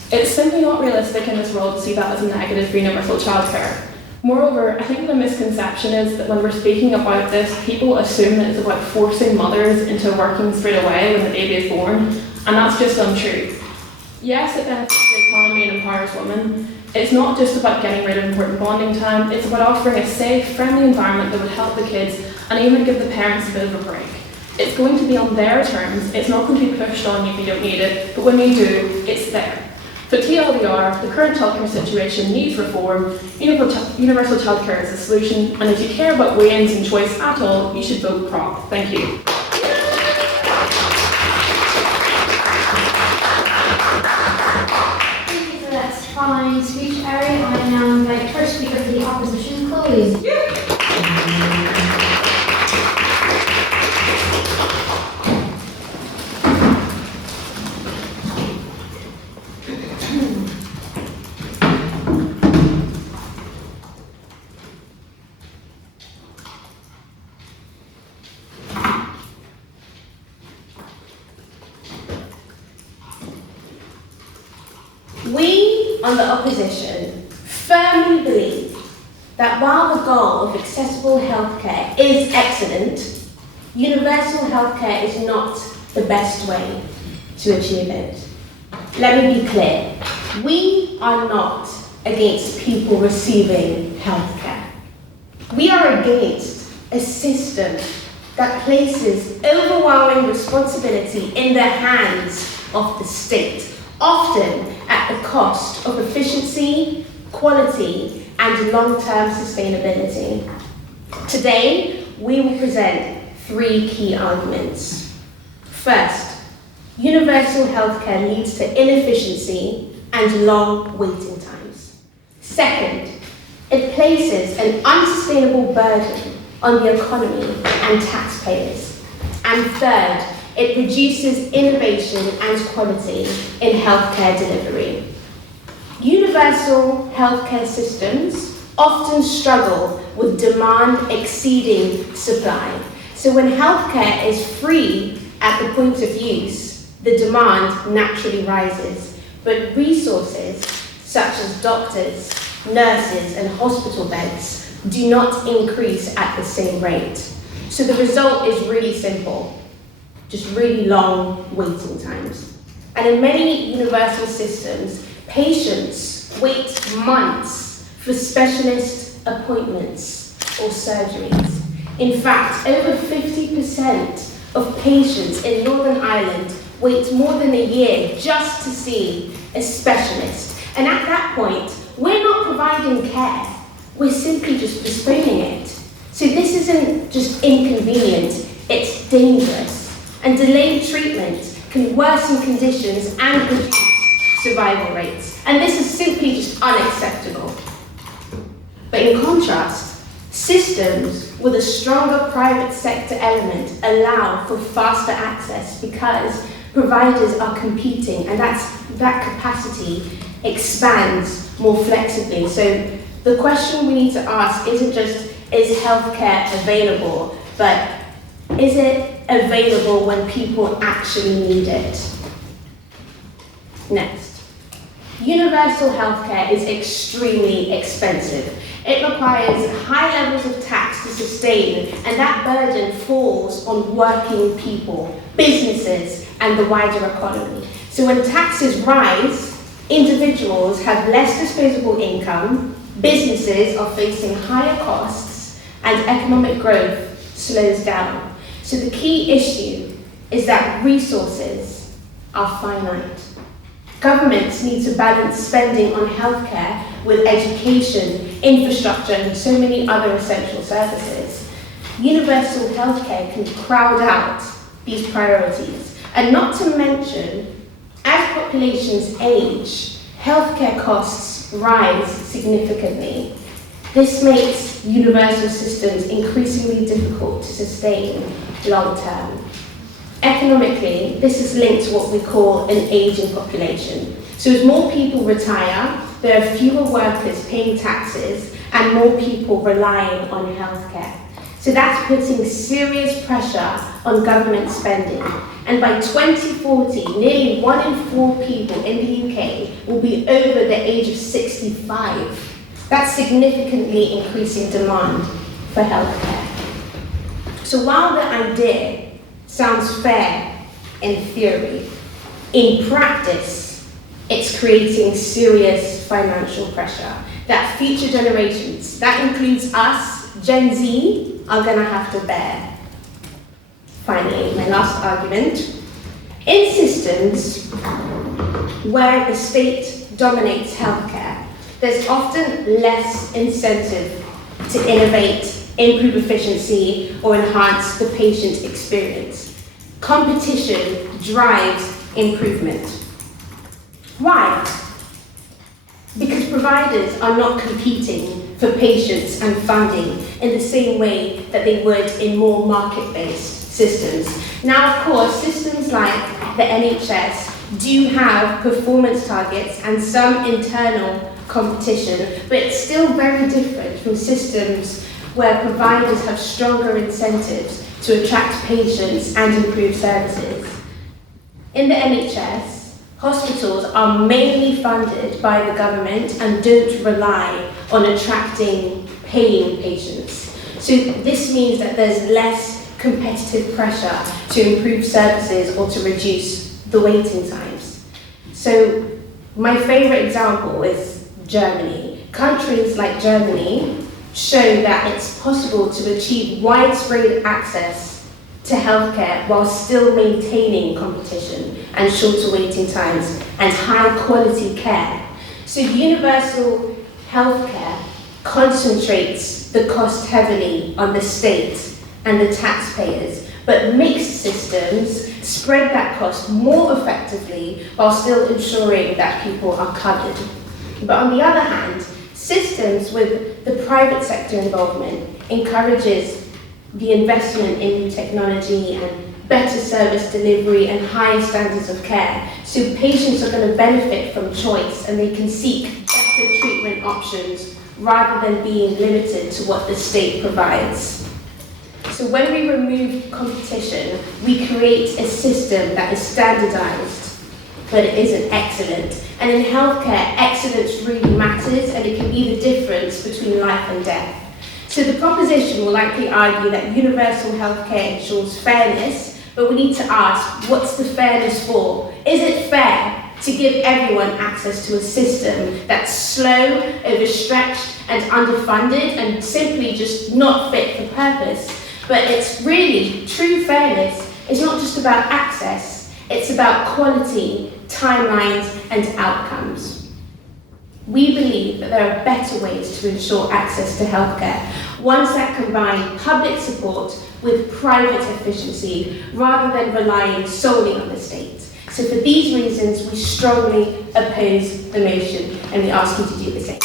It's simply not realistic in this world to see that as a negative for universal childcare. Moreover, I think the misconception is that when we're speaking about this, people assume that it's about forcing mothers into working straight away when the baby is born, and that's just untrue. Yes, it benefits the economy and empowers women. It's not just about getting rid of important bonding time, it's about offering a safe, friendly environment that would help the kids and even give the parents a bit of a break. It's going to be on their terms, it's not going to be pushed on you if you don't need it, but when you do, it's there. So TLDR, the current childcare situation needs reform, universal childcare is the solution, and if you care about weigh-ins and choice at all, you should vote PROP. Thank you. Thank you for that fine speech, Eri. I now invite first speaker for the opposition, Chloe. We, on the opposition, firmly believe that while the goal of accessible healthcare is excellent, universal healthcare is not the best way to achieve it. Let me be clear. We are not against people receiving healthcare. We are against a system that places overwhelming responsibility in the hands of the state, often at the cost of efficiency, quality, and long-term sustainability. Today, we will present 3 key arguments. First, universal healthcare leads to inefficiency and long waiting times. Second, it places an unsustainable burden on the economy and taxpayers. And third, it reduces innovation and quality in healthcare delivery. Universal healthcare systems often struggle with demand exceeding supply. So when healthcare is free at the point of use, the demand naturally rises. But resources such as doctors, nurses, and hospital beds do not increase at the same rate. So the result is really simple, just really long waiting times. And in many universal systems, patients wait months for specialist appointments or surgeries. In fact, over 50% of patients in Northern Ireland wait more than a year just to see a specialist. And at that point, we're not providing care, we're simply just postponing it. So this isn't just inconvenient, it's dangerous. And delayed treatment can worsen conditions and reduce survival rates. And this is simply just unacceptable. But in contrast, systems with a stronger private sector element allow for faster access because providers are competing, and that capacity expands more flexibly. So the question we need to ask isn't just, is healthcare available, but is it available when people actually need it? Next. Universal healthcare is extremely expensive. It requires high levels of tax to sustain, and that burden falls on working people, businesses, and the wider economy. So when taxes rise, individuals have less disposable income, businesses are facing higher costs, and economic growth slows down. So the key issue is that resources are finite. Governments need to balance spending on healthcare with education, infrastructure, and so many other essential services. Universal healthcare can crowd out these priorities. And not to mention, as populations age, healthcare costs rise significantly. This makes universal systems increasingly difficult to sustain long term. Economically, this is linked to what we call an aging population. So as more people retire, there are fewer workers paying taxes and more people relying on healthcare. So that's putting serious pressure on government spending. And by 2040, nearly 1 in 4 people in the UK will be over the age of 65. That's significantly increasing demand for healthcare. So while the idea sounds fair in theory, in practice, it's creating serious financial pressure that future generations, that includes us, Gen Z, are gonna have to bear. Finally, my last argument. In systems where the state dominates healthcare, there's often less incentive to innovate, improve efficiency, or enhance the patient experience. Competition drives improvement. Why? Because providers are not competing for patients and funding in the same way that they would in more market-based systems. Now, of course, systems like the NHS do have performance targets and some internal competition, but it's still very different from systems where providers have stronger incentives to attract patients and improve services. In the NHS, hospitals are mainly funded by the government and don't rely on attracting paying patients. So this means that there's less competitive pressure to improve services or to reduce the waiting times. So my favorite example is Germany. Countries like Germany show that it's possible to achieve widespread access to healthcare while still maintaining competition and shorter waiting times and high quality care. So universal healthcare concentrates the cost heavily on the state and the taxpayers, but mixed systems spread that cost more effectively while still ensuring that people are covered. But on the other hand, systems with the private sector involvement encourages the investment in new technology and better service delivery and higher standards of care. So patients are going to benefit from choice and they can seek better treatment options rather than being limited to what the state provides. So when we remove competition, we create a system that is standardized, but it isn't excellent. And in healthcare, excellence really matters, and it can be the difference between life and death. So the proposition will likely argue that universal healthcare ensures fairness, but we need to ask, what's the fairness for? Is it fair to give everyone access to a system that's slow, overstretched, and underfunded, and simply just not fit for purpose? But it's really, true fairness is not just about access, it's about quality, timelines, and outcomes. We believe that there are better ways to ensure access to healthcare, ones that combine public support with private efficiency, rather than relying solely on the state. So for these reasons, we strongly oppose the motion, and we ask you to do the same.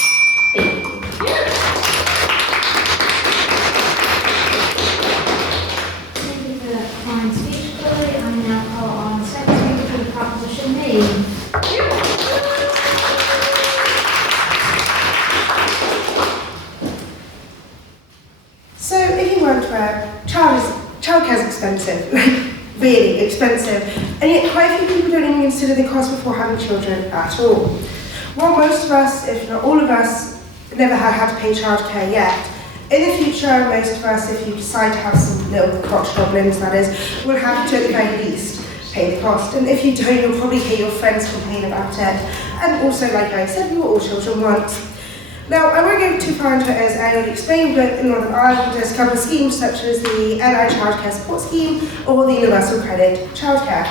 Thank you. Thank you for that fine speech, Chloe. I now call on the secretary for the proposition made. So if you weren't aware, childcare is expensive, like really expensive, and yet quite a few people don't even consider the cost before having children at all. While most of us, if not all of us, never had to pay childcare yet, in the future, most of us, if you decide to have some little crotch goblins, that is, will have to at the very least pay the cost. And if you don't, you'll probably hear your friends complain about it. And also, like I said, we were all children once. Now, I won't go too far into it as I already explained, but in Northern Ireland there's a couple of schemes such as the NI Childcare Support Scheme or the Universal Credit Childcare.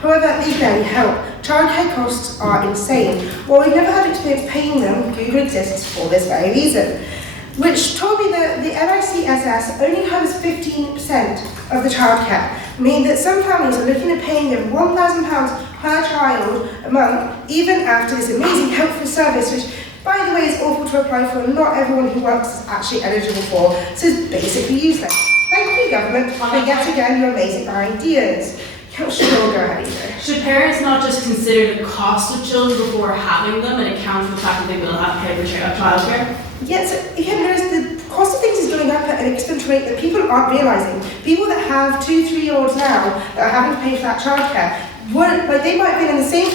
However, these barely help. Childcare costs are insane. While we've never had experience paying them, Google exists for this very reason, which told me that the NICSS only covers 15% of the childcare, meaning that some families are looking at paying them £1,000 per child a month, even after this amazing helpful service, which, by the way, is awful to apply for, and not everyone who works is actually eligible for, so it's basically useless. Thank you, government, for yet again your amazing ideas. Sure, go ahead, EJ. Should parents not just consider the cost of children before having them and account for the fact that they will have to pay for childcare? Yes, you can notice the cost of things is going up at an exponential rate that people aren't realising. People that have 2-3-year-olds now that are having to pay for that childcare, they might have been in the same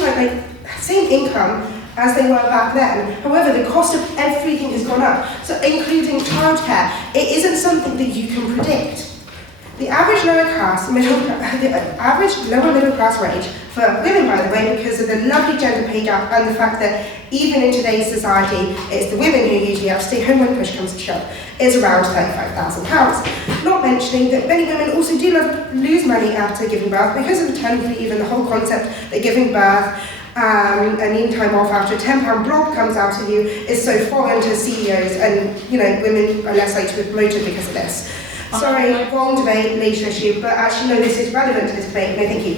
income as they were back then. However, the cost of everything has gone up, so including childcare. It isn't something that you can predict. The average lower middle class wage for women, by the way, because of the lovely gender pay gap and the fact that even in today's society, it's the women who usually have to stay home when push comes to shove, is around £35,000. Not mentioning that many women also do lose money after giving birth because of maternity leave and the whole concept that giving birth and needing time off after a £10 blob comes out of you is so foreign to CEOs, and women are less likely to be promoted because of this. Sorry, wrong debate, later issue, but actually no, this is relevant to this debate, no thank you.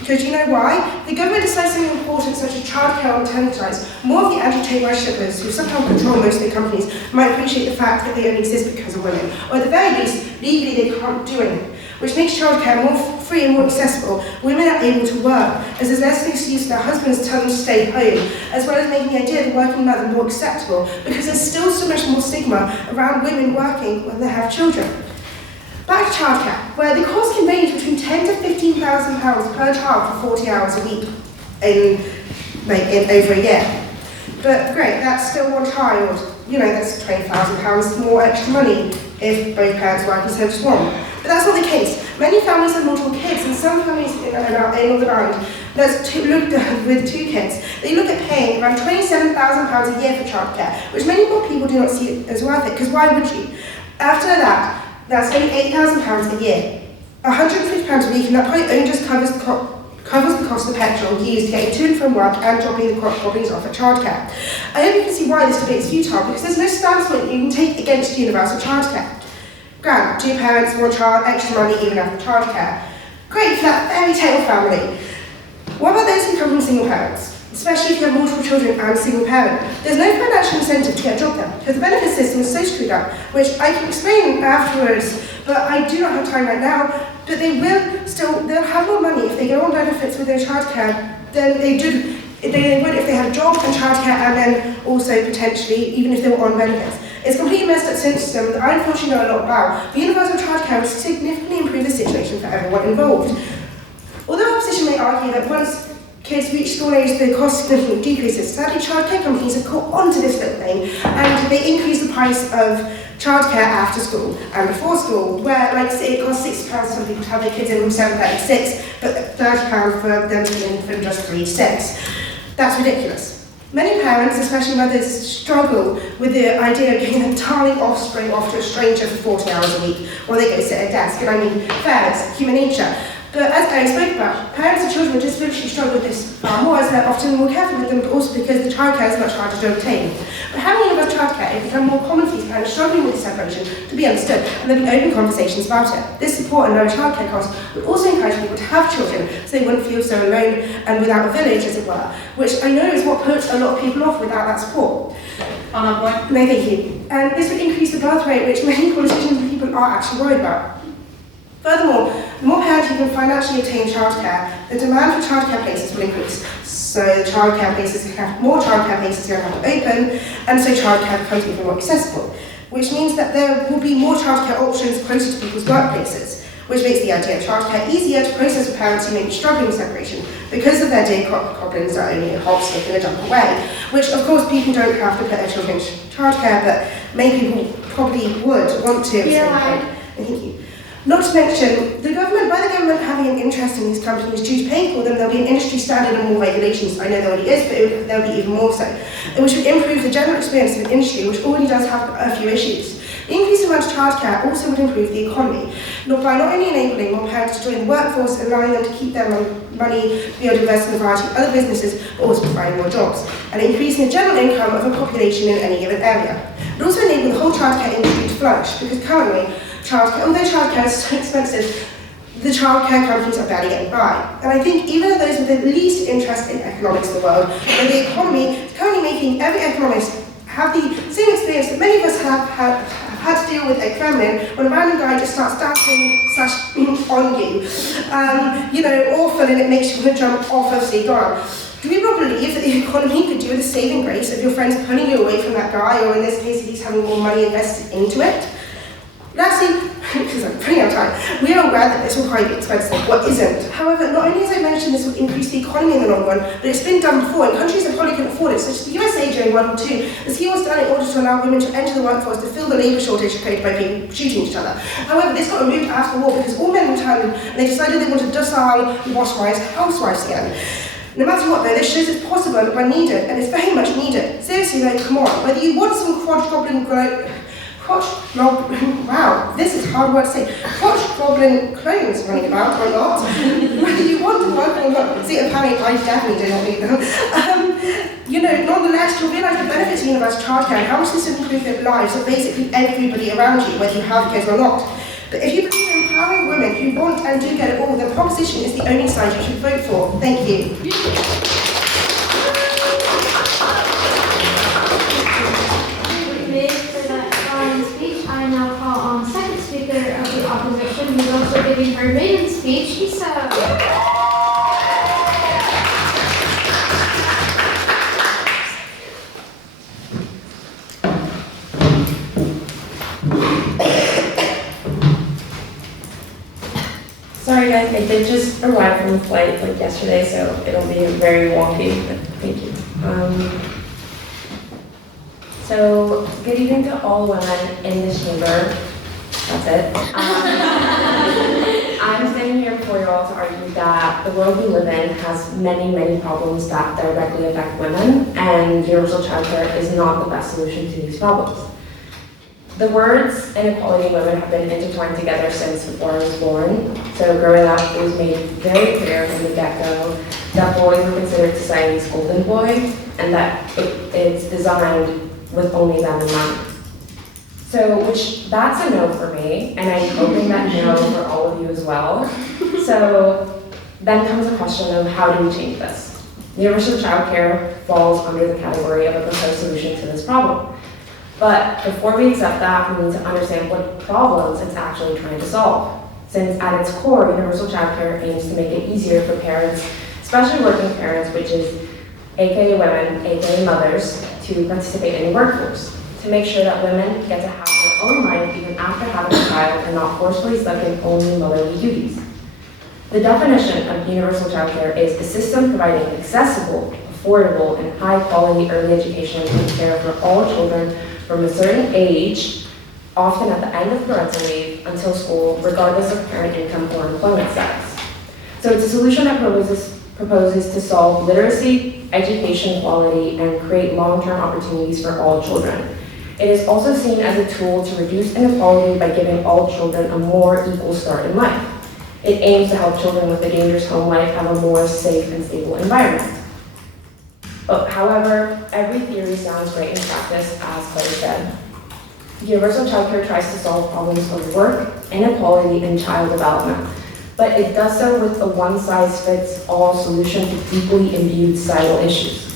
Because you know why? The government decides something important such as childcare on maternity rights. More of the anti-trade worshippers who somehow control most of the companies might appreciate the fact that they only exist because of women, or at the very least, legally they can't do anything, which makes childcare more free and more accessible. Women are able to work, as there's less an excuse for their husbands telling them to stay home, as well as making the idea of the working mother more acceptable, because there's still so much more stigma around women working when they have children. Back to childcare, where the cost can range between £10,000 to £15,000 per child for 40 hours a week in over a year. But great, that's still one child. That's £20,000 more extra money if both parents work instead of just one. But that's not the case. Many families have multiple kids, and some families in Northern Ireland with 2 kids, they look at paying around £27,000 a year for childcare, which many more people do not see as worth it, because why would you? After that, that's only £8,000 a year, £150 a week, and that probably only just covers the cost of petrol used to get you to and from work and dropping the goblins off at childcare. I hope you can see why this debate is futile, because there's no stance point you can take against universal childcare. Grant, 2 parents, 1 child, extra money even after childcare. Great for that fairy tale family. What about those who come from single parents? Especially if you have multiple children and a single parent. There's no financial incentive to get a job there, because the benefit system is so screwed up, which I can explain afterwards, but I do not have time right now. but they'll have more money if they go on benefits with their childcare than they would if they had a job and childcare and then also potentially, even if they were on benefits. It's a completely messed up system that I unfortunately know a lot about. But universal childcare will significantly improve the situation for everyone involved. Although opposition may argue that once kids reach school age, the cost significantly decreases, sadly childcare companies have caught on to this little thing and they increase the price of childcare after school and before school, where it costs £60 for some people to have their kids in from 7:30 to 6, but £30 for them to be in from just 3 to 6. That's ridiculous. Many parents, especially mothers, struggle with the idea of giving their darling offspring off to a stranger for 40 hours a week while they go sit at a desk, and I mean, fair, it's human nature. But as Eri spoke about, parents of children with disabilities struggle with this far more as they're often more careful with them, but also because the childcare is much harder to obtain. But having universal childcare, it become more common for these parents struggling with the separation to be understood, and there'll be open conversations about it. This support and lower childcare costs would also encourage people to have children, so they wouldn't feel so alone and without a village, as it were, which I know is what puts a lot of people off without that support. On that point? No, thank you. And this would increase the birth rate, which many politicians and people are actually worried about. Furthermore, the more parents who can financially obtain childcare, the demand for childcare places will increase. So childcare places more childcare places are going to have to open, and so childcare becomes even more accessible, which means that there will be more childcare options closer to people's workplaces, which makes the idea of childcare easier to process for parents who may be struggling with separation because of their day goblins are only a hop, skip and a jump away, which of course people don't have to put their children in childcare, but many people probably would want to. Yeah. Thank you. Not to mention, by the government having an interest in these companies due to paying for them, there'll be an industry standard and more regulations. I know there already is, but there'll be even more so, which would improve the general experience of an industry which already does have a few issues. The increased amount of childcare also would improve the economy, by not only enabling more parents to join the workforce, allowing them to keep their money to be able to invest in a variety of other businesses, but also providing more jobs, and increasing the general income of a population in any given area. It also enable the whole childcare industry to flourish, because currently, although childcare is so expensive, the childcare companies are barely getting by. And I think even those with the least interest in economics in the world, where the economy is currently making every economist have the same experience that many of us have had to deal with at Kremlin, when a random guy just starts dancing on you, awful, and it makes you want to jump off of the ground. Do we not believe that the economy could do with the saving grace of your friends pulling you away from that guy, or in this case, at least having more money invested into it? Lastly, because I'm running out of time, we are aware that this will probably be expensive. What isn't? However, not only as I mentioned this will increase the economy in the long run, but it's been done before in countries that probably couldn't afford it, such as the USA during World War II. The scheme was done in order to allow women to enter the workforce to fill the labour shortage created by people shooting each other. However, this got removed after the war because all men returned and they decided they wanted docile, wash wives, housewives again. No matter what though, this shows it's possible and when needed, and it's very much needed. Seriously though, come on, whether you want some wow, this is a hard word to say. Crotch goblin clones running about or not. Whether you want to work or not. See, apparently I definitely do not need them. Nonetheless, you'll realise the benefits of universal childcare and how much this will improve the lives of basically everybody around you, whether you have kids or not. But if you believe in empowering women who want and do get it all, then proposition is the only side you should vote for. Thank you. I now call on second speaker of the opposition, who's also giving her maiden speech, Isa. Sorry guys, I did just arrive from the flight yesterday, so it'll be very wonky, but thank you. So, good evening to all women in this chamber. That's it. I'm standing here before you all to argue that the world we live in has many, many problems that directly affect women, and universal childcare is not the best solution to these problems. The words inequality and women have been intertwined together since before I was born. So growing up, it was made very clear from the get-go that boys were considered society's golden boy, and that it's designed with only them in mind. So, that's a no for me, and I'm hoping that no for all of you as well. So, then comes the question of how do we change this? Universal childcare falls under the category of a proposed solution to this problem. But before we accept that, we need to understand what problems it's actually trying to solve. since at its core, universal childcare aims to make it easier for parents, especially working parents, which is aka women, aka mothers, to participate in the workforce, to make sure that women get to have their own life even after having a child and not forcefully stuck in only motherly duties. The definition of universal childcare is a system providing accessible, affordable, and high-quality early education and care for all children from a certain age, often at the end of parental leave, until school, regardless of parent income or employment status. So it's a solution that proposes to solve literacy, education quality, and create long-term opportunities for all children. It is also seen as a tool to reduce inequality by giving all children a more equal start in life. It aims to help children with a dangerous home life have a more safe and stable environment. But however, every theory sounds great in practice, as Claire said. Universal childcare tries to solve problems of work, inequality, and child development, but it does so with a one-size-fits-all solution to deeply imbued societal issues.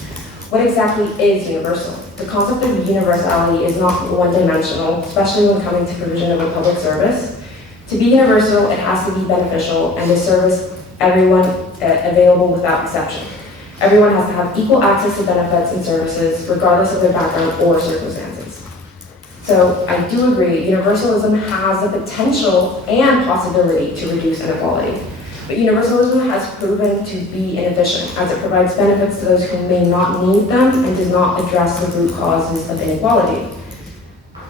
What exactly is universal? The concept of universality is not one-dimensional, especially when coming to provision of a public service. To be universal, it has to be beneficial and to service everyone available without exception. Everyone has to have equal access to benefits and services, regardless of their background or circumstances. So I do agree, universalism has the potential and possibility to reduce inequality. But universalism has proven to be inefficient, as it provides benefits to those who may not need them and does not address the root causes of inequality.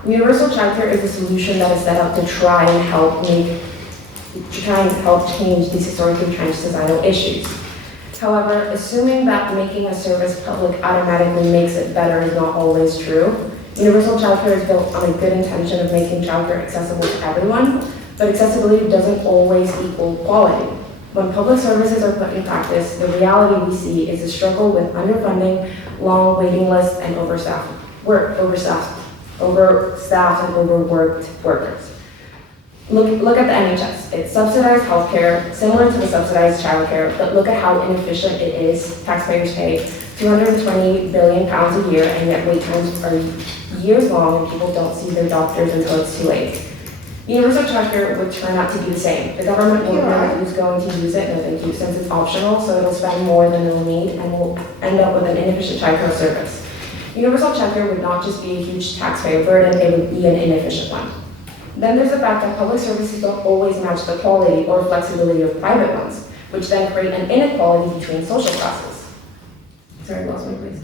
Universal childcare is a solution that is set up to try and help change these historically entrenched societal issues. However, assuming that making a service public automatically makes it better is not always true. Universal childcare is built on a good intention of making childcare accessible to everyone, but accessibility doesn't always equal quality. When public services are put in practice, the reality we see is a struggle with underfunding, long waiting lists, and overstaffed and overworked workers. Look at the NHS. It's subsidized healthcare, similar to the subsidized childcare, but look at how inefficient it is. Taxpayers pay £220 billion a year, and yet wait times are years long and people don't see their doctors until it's too late. Universal childcare would turn out to be the same. The government won't know who's going to use it, no thank you, since it's optional, so it'll spend more than it'll need and will end up with an inefficient childcare service. Universal childcare would not just be a huge taxpayer burden, it would be an inefficient one. Then there's the fact that public services don't always match the quality or flexibility of private ones, which then create an inequality between social classes. Sorry, lost my place.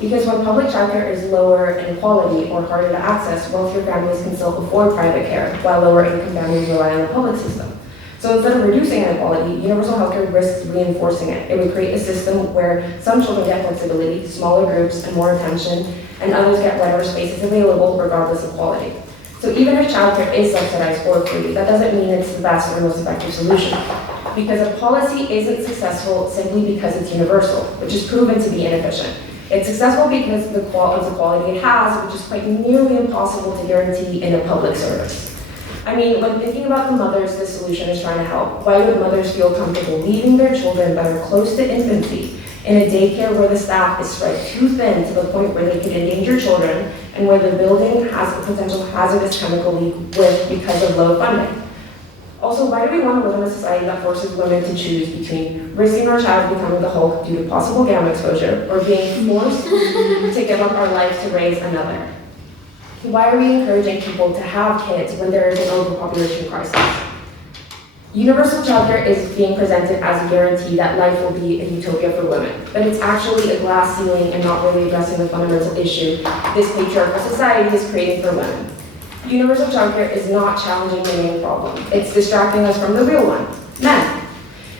Because when public childcare is lower in quality or harder to access, wealthier families can still afford private care, while lower income families rely on the public system. So instead of reducing inequality, universal healthcare risks reinforcing it. It would create a system where some children get flexibility, smaller groups, and more attention, and others get whatever space is available regardless of quality. So even if childcare is subsidized or free, that doesn't mean it's the best or most effective solution. Because a policy isn't successful simply because it's universal, which is proven to be inefficient. It's successful because of the quality it has, which is quite nearly impossible to guarantee in a public service. I mean, when thinking about the mothers this solution is trying to help, why would mothers feel comfortable leaving their children that are close to infancy in a daycare where the staff is spread too thin to the point where they could endanger children and where the building has a potential hazardous chemical leak because of low funding? Also, why do we want to live in a society that forces women to choose between risking our child becoming the Hulk due to possible gamma exposure or being forced to give up our life to raise another? Why are we encouraging people to have kids when there is an overpopulation crisis? Universal childcare is being presented as a guarantee that life will be a utopia for women, but it's actually a glass ceiling and not really addressing the fundamental issue this patriarchal society is creating for women. Universal childcare is not challenging the main problem. It's distracting us from the real one, men.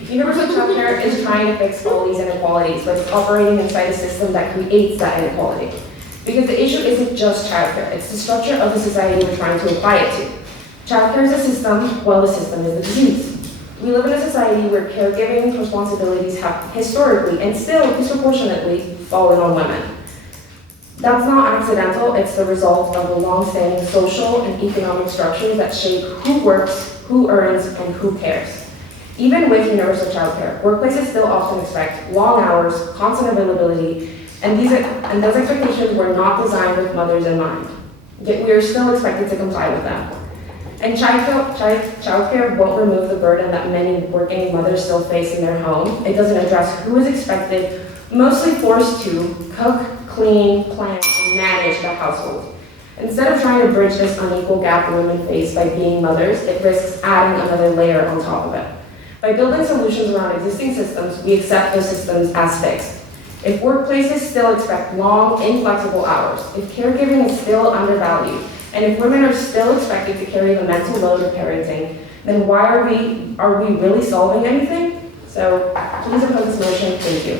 Universal childcare is trying to fix all these inequalities, but it's operating inside a system that creates that inequality. Because the issue isn't just childcare, it's the structure of the society we're trying to apply it to. Childcare is a system, while the system is the disease. We live in a society where caregiving responsibilities have historically and still disproportionately fallen on women. That's not accidental, it's the result of the long-standing social and economic structures that shape who works, who earns, and who cares. Even with universal childcare, workplaces still often expect long hours, constant availability, and those expectations were not designed with mothers in mind. yet we are still expected to comply with them. And childcare won't remove the burden that many working mothers still face in their home. It doesn't address who is expected, mostly forced to, cook, clean, plan, and manage the household. Instead of trying to bridge this unequal gap women face by being mothers, it risks adding another layer on top of it. By building solutions around existing systems, we accept those systems as fixed. If workplaces still expect long, inflexible hours, if caregiving is still undervalued, and if women are still expected to carry the mental load of parenting, then why are we really solving anything? So please oppose this motion. Thank you.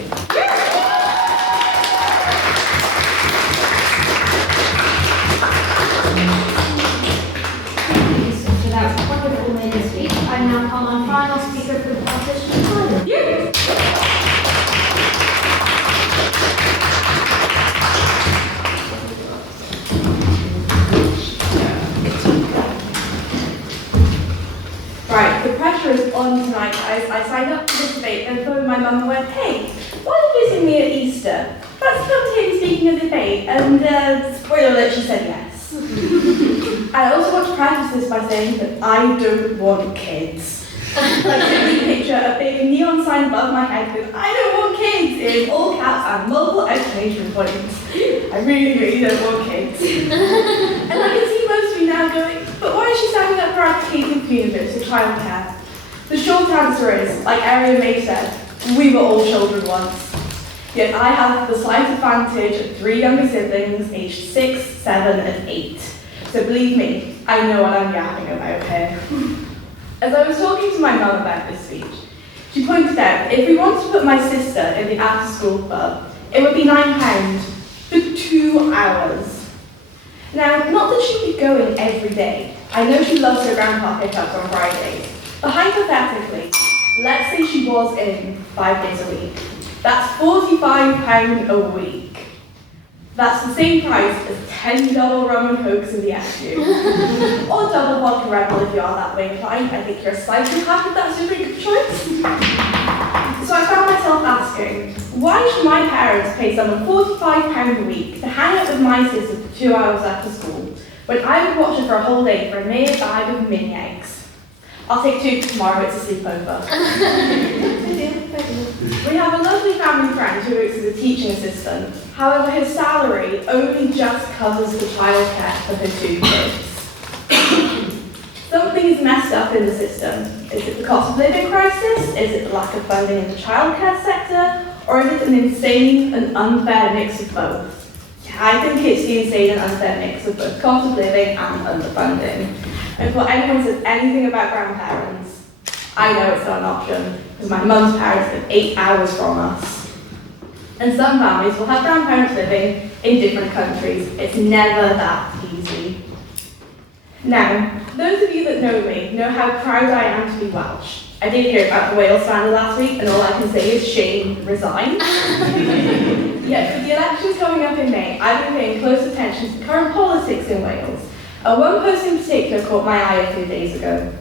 So that was wonderful lady speech. I now call on final speaker for the opposition. Right, the pressure is on tonight, guys. I signed up for this debate and phoned my mum and went, hey, why are you visiting me at Easter? Let's come to him speaking of debate. And spoiler alert, she said yes. I also want to preface this by saying that I don't want kids. Like, simply picture a big neon sign above my head with I don't want kids in all caps and multiple exclamation points. I really, really don't want kids. And I can see most of you now going, but why is she standing up for advocating for universal childcare? The short answer is, like Eri and Maeve said, we were all children once. Yet I have the slight advantage of 3 younger siblings aged 6, 7 and 8. So believe me, I know what I'm yapping about here. As I was talking to my mum about this speech, she pointed out if we wanted to put my sister in the after-school club, it would be £9 for 2 hours. Now, not that she'd be going every day. I know she loves her grandpa pickups on Fridays. But hypothetically, let's say she was in 5 days a week. That's £45 a week. That's the same price as 10 double rum and cokes in the SU. Or double vodka Red Bull if you are that way inclined. I think you're a psychopath if that's your drink of choice. So I found myself asking, why should my parents pay someone £45 a week to hang out with my sister for 2 hours after school, when I would watch her for a whole day for a mere bag of mini eggs? I'll take 2 tomorrow, it's a sleepover. We have a lovely family friend who works as a teaching assistant. However, his salary only just covers the childcare for her 2 kids. Something is messed up in the system. Is it the cost of living crisis? Is it the lack of funding in the childcare sector? Or is it an insane and unfair mix of both? Yeah, I think it's the insane and unfair mix of both cost of living and underfunding. And for anyone who says anything about grandparents, I know it's not an option, because my mum's parents live 8 hours from us. And some families will have grandparents living in different countries. It's never that easy. Now, those of you that know me know how proud I am to be Welsh. I did hear about the Wales scandal last week, and all I can say is shame, resign. Yet, with the elections coming up in May, I've been paying close attention to current politics in Wales. One post in particular caught my eye a few days ago.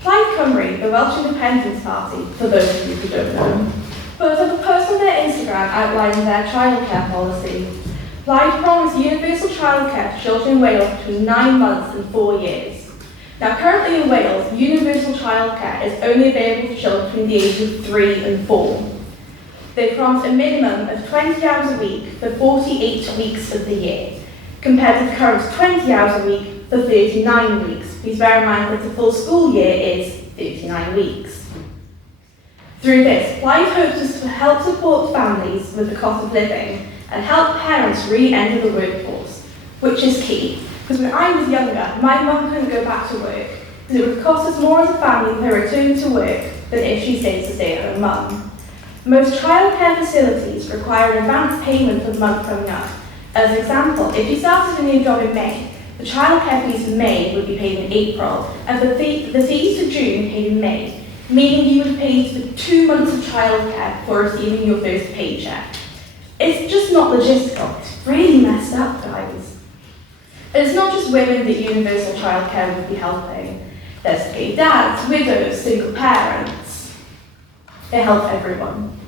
Plaid Cymru, the Welsh Independence Party, for those of you who don't know, put up a post on their Instagram outlining their childcare policy. Plaid promised universal childcare to children in Wales between 9 months and 4 years. Now, currently in Wales, universal childcare is only available for children between the ages of 3 and 4. They promised a minimum of 20 hours a week for 48 weeks of the year, compared to the current 20 hours a week for 39 weeks. Please bear in mind that the full school year is 39 weeks. Through this, Plaid hopes to help support families with the cost of living and help parents re-enter the workforce, which is key. Because when I was younger, my mum couldn't go back to work because it would cost us more as a family for her return to work than if she stayed to stay at her mum. Most childcare facilities require an advance payment for the month coming up. As an example, if you started a new job in May, the childcare fees for May would be paid in April, and the fees for June paid in May, meaning you would have paid for 2 months of childcare before receiving your first paycheck. It's just not logistical. It's really messed up, guys. And it's not just women that universal childcare would be helping. There's paid dads, widows, single parents. It helps everyone.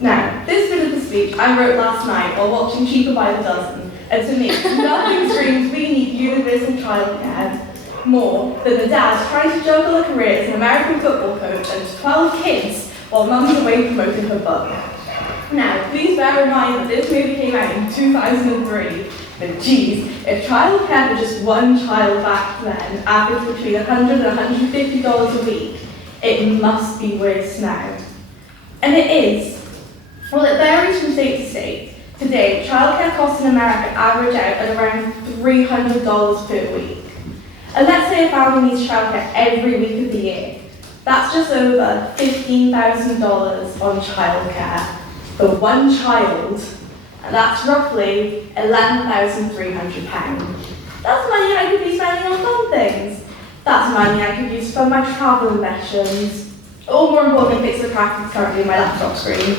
Now, this bit of the speech I wrote last night while watching Cheaper by the Dozen, And to me, nothing screams we need universal childcare more than a dad trying to juggle a career as an American football coach and 12 kids while mum's away promoting her book. Now, please bear in mind that this movie came out in 2003, but geez, if childcare for just one child back then averaged between $100 and $150 a week, it must be worse now. And it is. Well, it varies from state to state. Today, childcare costs in America average out at around $300 per week. And let's say a family needs childcare every week of the year. That's just over $15,000 on childcare for one child, and that's roughly £11,300. That's money I could be spending on fun things. That's money I could use to fund my travel lessons, or more importantly, fix the crack that's currently in my laptop screen.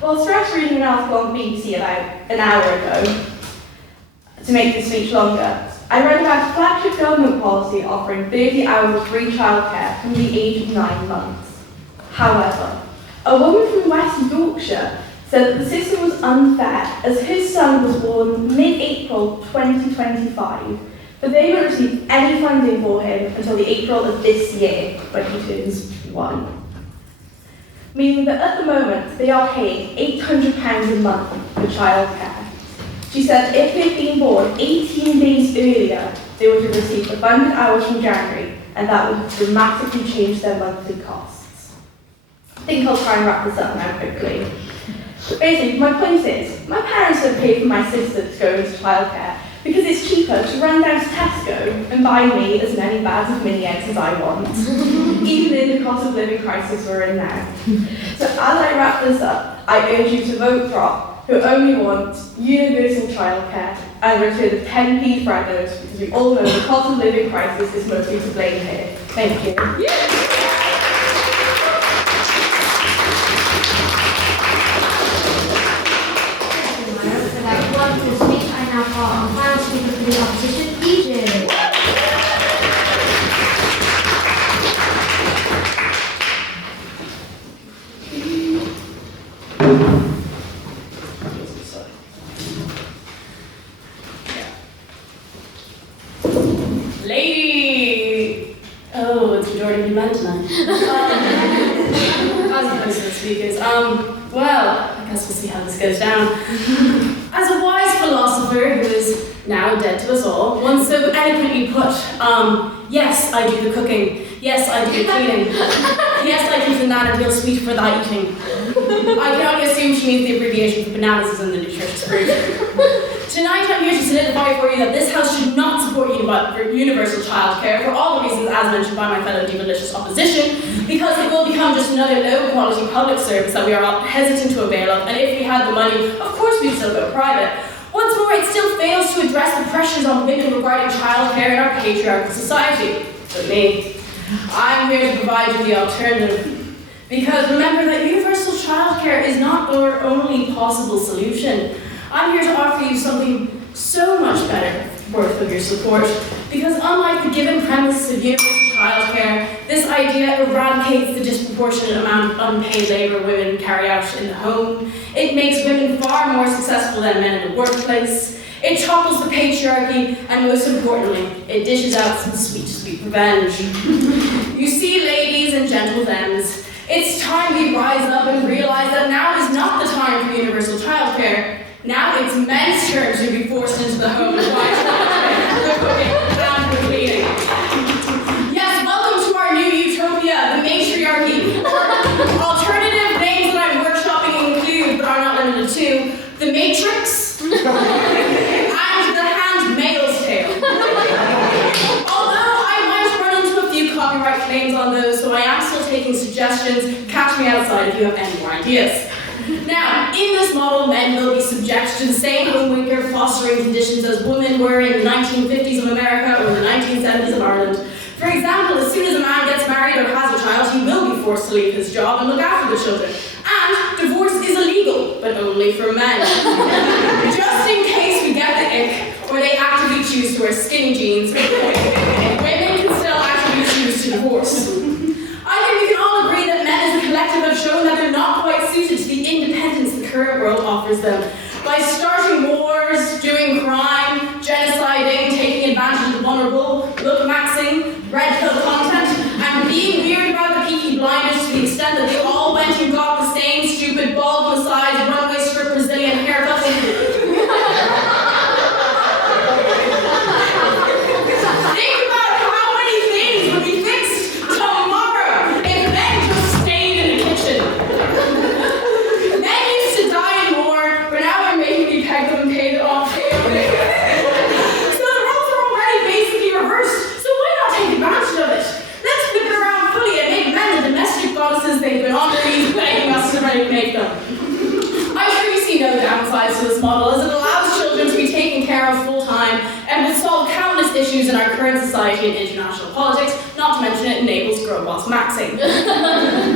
Well, stress reading an article on the BBC about an hour ago, to make this speech longer, I read about a flagship government policy offering 30 hours of free childcare from the age of 9 months. However, a woman from West Yorkshire said that the system was unfair as his son was born mid-April 2025, but they won't receive any funding for him until the April of this year, when he turns 1. Meaning that at the moment they are paying £800 a month for childcare. She said if they'd been born 18 days earlier, they would have received the funded hours from January, and that would have dramatically changed their monthly costs. I think I'll try and wrap this up now quickly. But basically, my point is, my parents don't pay for my sister to go into childcare because it's cheaper to run down to Tesco and buy me as many bags of mini eggs as I want, even in the cost of living crisis we're in now. So as I wrap this up, I urge you to vote Prop, who only want universal childcare and return of 10p for others, because we all know the cost of living crisis is mostly to blame here. Thank you. For that wonderful speech, I now call on the final speaker for the opposition, EJ. Lady! Oh, it's majority of men tonight. As opposed to the speakers. Well, I guess we'll see how this goes down. As a wise philosopher who is now dead to us all, once so eloquently put, yes, I do the cooking. Yes, I do the cleaning. Yes, I keep the banana real sweet for thy eating. I can only assume she means the abbreviation for bananas is in the nutritious fruit. Tonight I'm here to solidify for you that this House should not support universal childcare for all the reasons as mentioned by my fellow delicious opposition, because it will become just another low-quality public service that we are all hesitant to avail of, and if we had the money, of course we'd still go private. Once more, it still fails to address the pressures on women regarding childcare in our patriarchal society. But me, I'm here to provide you the alternative. Because remember that universal childcare is not our only possible solution. I'm here to offer you something so much better worth of your support. Because unlike the given premise of universal childcare, this idea eradicates the disproportionate amount of unpaid labor women carry out in the home. It makes women far more successful than men in the workplace. It topples the patriarchy, and most importantly, it dishes out some sweet, sweet revenge. You see, ladies and gentle femmes, it's time we rise up and realize that now is not the time for universal childcare. Now it's men's turn to be forced into the home to provide childcare, the cooking, and the cleaning. Yes, welcome to our new utopia, the matriarchy. Alternative names that I'm workshopping include, but are not limited to, the Matrix, and the Handmaid's Tale. Although I might run into a few copyright claims on those, so I am still taking suggestions. Catch me outside if you have any more ideas. Now, in this model, men will be subject to the same homemaker fostering conditions as women were in the 1950s of America or the 1970s of Ireland. For example, as soon as a man gets married or has a child, he will be forced to leave his job and look after the children. And divorce is illegal, but only for men. Just in case we get the ick, or they actively choose to wear skinny jeans, women can still actively choose to divorce. I think we can all agree that men as a collective have shown that they're not quite suited to the independence the current world offers them. By starting wars, blinders to the extent that they all went and got the same stupid bald on the sides, runway strip Brazilian haircuts. Think about how many things would be fixed tomorrow if men just stayed in the kitchen. Men used to die in war, but now they're making me peg them and pay them off. So the roles are already basically reversed, so why not take advantage of it? Let's flip it around fully and make men the domestic goddesses they've been on their knees begging us to make them. I truly see no downsides to this model, as it allows children to be taken care of full-time and will solve countless issues in our current society and international politics, not to mention it enables girl boss maxing.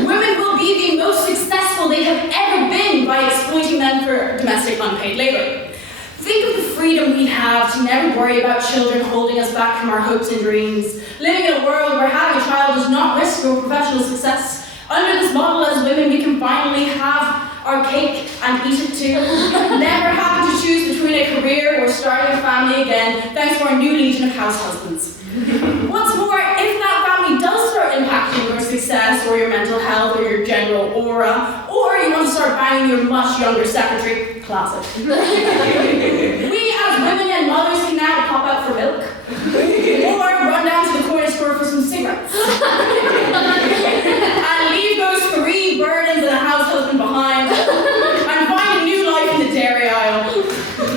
Women will be the most successful they have ever been by exploiting men for domestic unpaid labor. Think of the freedom we have to never worry about children holding us back from our hopes and dreams, living in a world where having a child does not risk your professional success. Under this model, as women, we can finally have our cake and eat it too, never having to choose between a career or starting a family again, thanks to our new legion of house husbands. What's more, if that family does start impacting your success or your mental health or your general aura, or you want to start banging your much younger secretary, classic. We as women and mothers can now pop out for milk, or run down to the corner store for some cigarettes, and leave those 3 burdens and a house husband behind, and find a new life in the dairy aisle.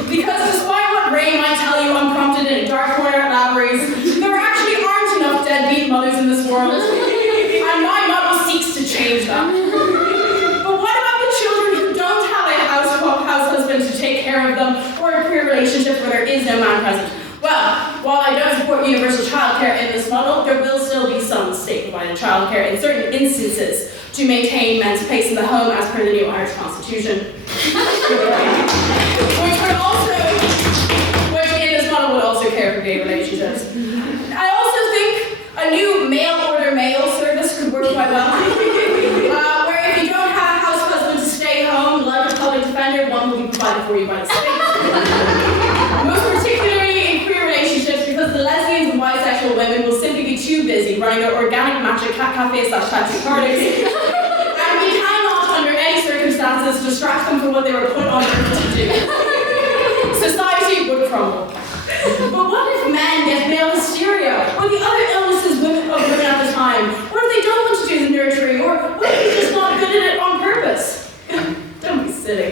Because despite what Ray might tell you unprompted in a dark corner at Lavery's, there actually aren't enough deadbeat mothers in this world, and my model seeks to change that. But what about the children who don't have a house husband to take care of them, or a queer relationship where there is no man present? Well, while I don't support universal childcare in this model, there will still be some state-provided childcare in certain instances to maintain men's place in the home as per the new Irish Constitution. which in this model would also care for gay relationships. I also think a new mail-order mail service could work quite well. Where if you don't have a house husband to stay home, like a public defender, one will be provided for you by the state. Most particularly in queer relationships, because the lesbians and bisexual women will simply be too busy running their organic matcha cat cafe/taxi parties, and we cannot, under any circumstances, distract them from what they were put on earth to do. Society would crumble. But what if men get male hysteria, or the other illnesses of women at the time? What if they don't want to do the nurturing, or what if they're just not good at it on purpose? Don't be silly.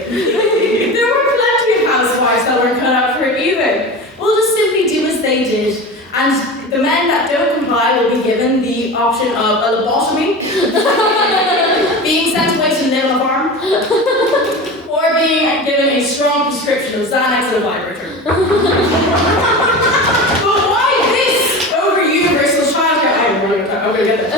There were plenty of housewives that weren't cut out for it either. We'll just simply do as they did, and the men that don't comply will be given the option of a lobotomy, being sent away to live on a farm, or being given a strong prescription of Xanax and a vibrator. But why this over universal childcare? I'm gonna get this.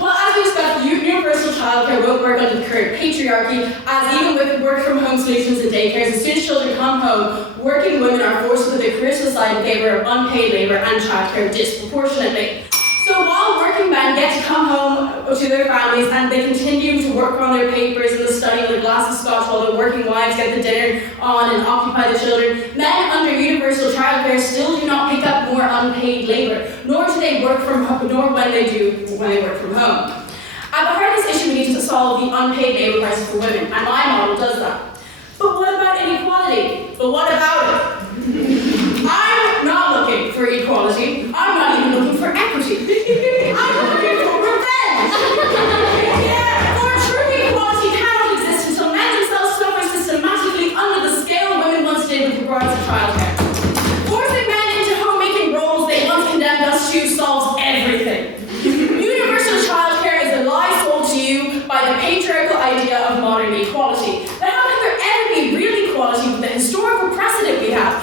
Well, as we discussed, universal childcare won't work under the current patriarchy, as even with work from home solutions and daycares, as soon as children come home, working women are forced to put their careers aside in favor of unpaid labor and childcare disproportionately. So while working men get to come home to their families and they continue to work on their papers and the study with a glass of scotch while their working wives get the dinner on and occupy the children, men under universal childcare still do not pick up more unpaid labor, nor do they work from home, nor when they work from home. At the heart of this issue, we need to solve the unpaid labor crisis for women, and my model does that. But what about inequality? But what about it? I'm not looking for equality. I'm not even looking for equity. I'm looking for revenge. For true equality cannot exist until men themselves suffer systematically under the scale women once did with regards to childcare. Forcing men into homemaking roles they once condemned us to solves everything. Universal childcare is a lie sold to you by the patriarchal idea of modern equality. But how can there ever be real equality with the historical precedent we have?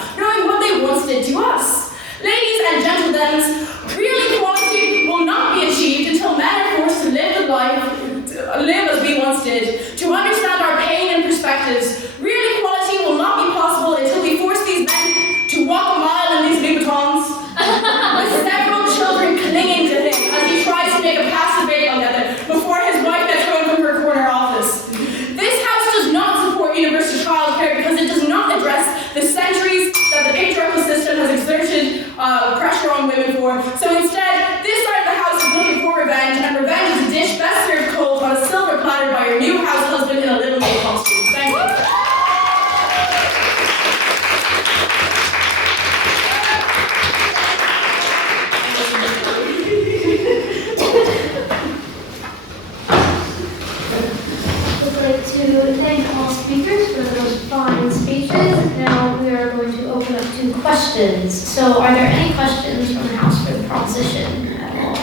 to thank all speakers for those fine speeches. Now we are going to open up to questions. So are there any questions from the House for the proposition at all?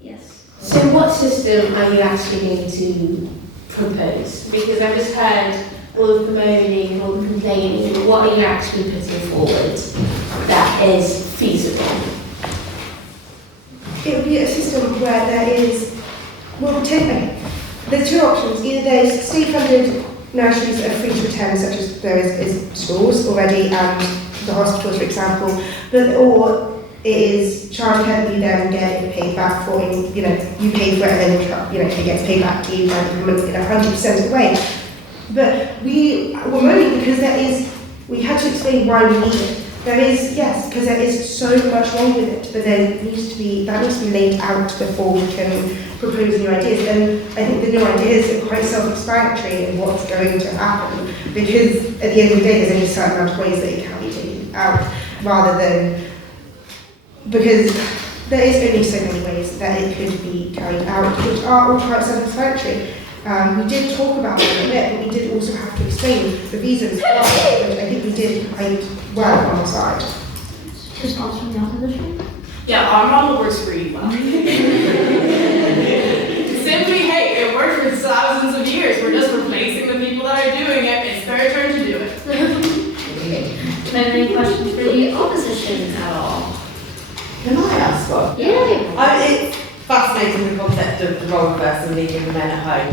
Yes. So what system are you actually going to propose? Because I just heard all of the moaning and all the complaining, but what are you actually putting forward that is feasible? It would be a system where there is, well, there's two options. Either there's state-funded nurseries that are free to attend, such as there is schools already and the hospitals, for example, or it is childcare that you then get paid back for, you pay for it and then it gets paid back to you in 100% of the way. But we were moaning because we had to explain why we need it. There is, yes, because there is so much wrong with it, but that needs to be laid out before we can propose new ideas. And I think the new ideas are quite self-explanatory in what's going to happen, because at the end of the day, there's only a certain amount of ways that it can be taken out, rather than, because there is only so many ways that it could be carried out, which are all quite self-explanatory. We did talk about it a bit, but we did also have to explain the reasons why, which I think we did quite well on our side. Response from the opposition? Yeah, our model works really well. Simply, hey, it worked for thousands of years. We're just replacing the people that are doing it. It's their turn to do it. Do you have any questions for the opposition at all? Can I ask one? Yeah. It's fascinating the concept of the role reversal and leaving the men at home.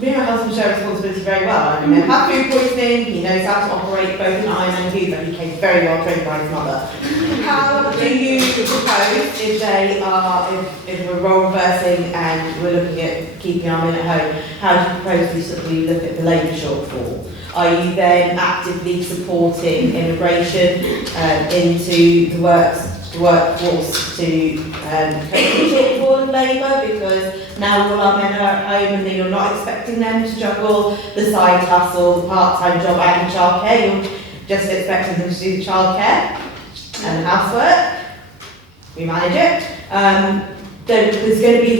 Me and my husband share responsibility very well. I mean, had food poisoning, he knows how to operate both an iron and Hoover, he came very well trained by his mother. How do you propose, if we're role reversing and we're looking at keeping our men at home, how do you propose we look at the labour shortfall? Are you then actively supporting immigration into the workforce to cope with the shortfall of labour, because now all our men are at home and then you're not expecting them to juggle the side hustle, the part-time job and childcare, you're just expecting them to do the childcare and the housework. We manage it. There's going to be a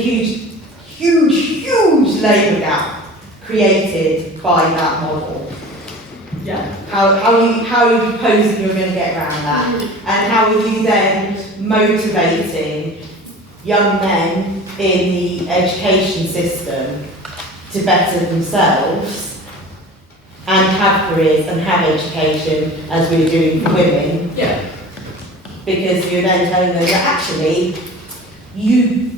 huge labour gap created by that model. Yeah. How are you proposing you're going to get around that? And how are you then motivating young men in the education system to better themselves and have careers and have education as we're doing for women? Yeah. Because you're then telling them that actually you're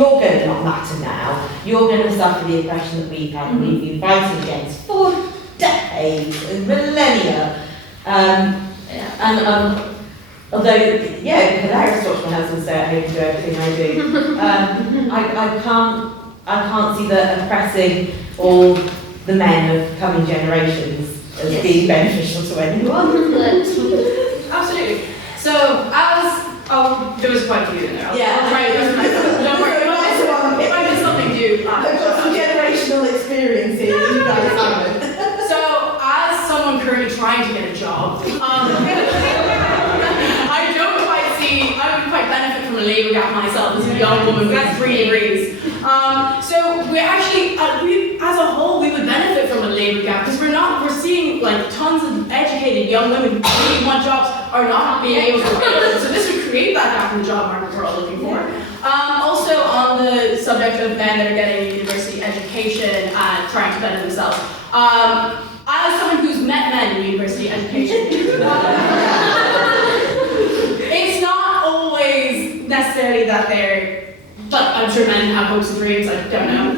going to not matter now. You're going to suffer the oppression that we've had and we've been fighting against for decades and millennia. Although, hilarious to watch my husband stay at home and do everything I do. I can't see that oppressing all the men of coming generations as being beneficial to anyone. Absolutely. So, there was quite a few in there. I'll try to listen myself. Don't worry. If I miss something, They've got some generational experiences. You guys haven't. So, as someone currently trying to get a job, I would quite benefit from a labour gap myself as a young woman with 3 degrees. So we actually, as a whole, we would benefit from a labour gap because we're seeing like tons of educated young women who really want jobs are not being able to get them. So this would create that gap in the job market we're all looking for. Also on the subject of men that are getting university education and trying to better themselves. As someone who's met men in university education, it's not always necessarily that they're, but I'm sure men have hopes and dreams, I don't know.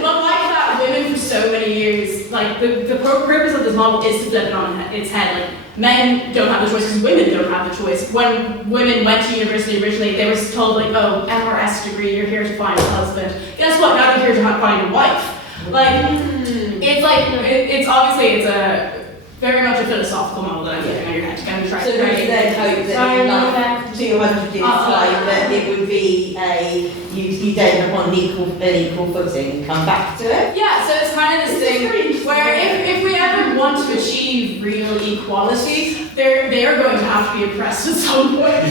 But like that, women for so many years, like the purpose of this model is to flip it on its head. Like men don't have the choice because women don't have the choice. When women went to university originally, they were told like, oh, MRS degree, you're here to find a husband. Guess what? Now you're here to find a wife. It's obviously it's a very much a philosophical model that I'm putting on your head to kind of try So to would you then hope that in 200 years time that it would be you then upon an equal footing and come back to it? Yeah, so it's kind of this thing where if we ever want to achieve real equality, they are going to have to be oppressed at some point.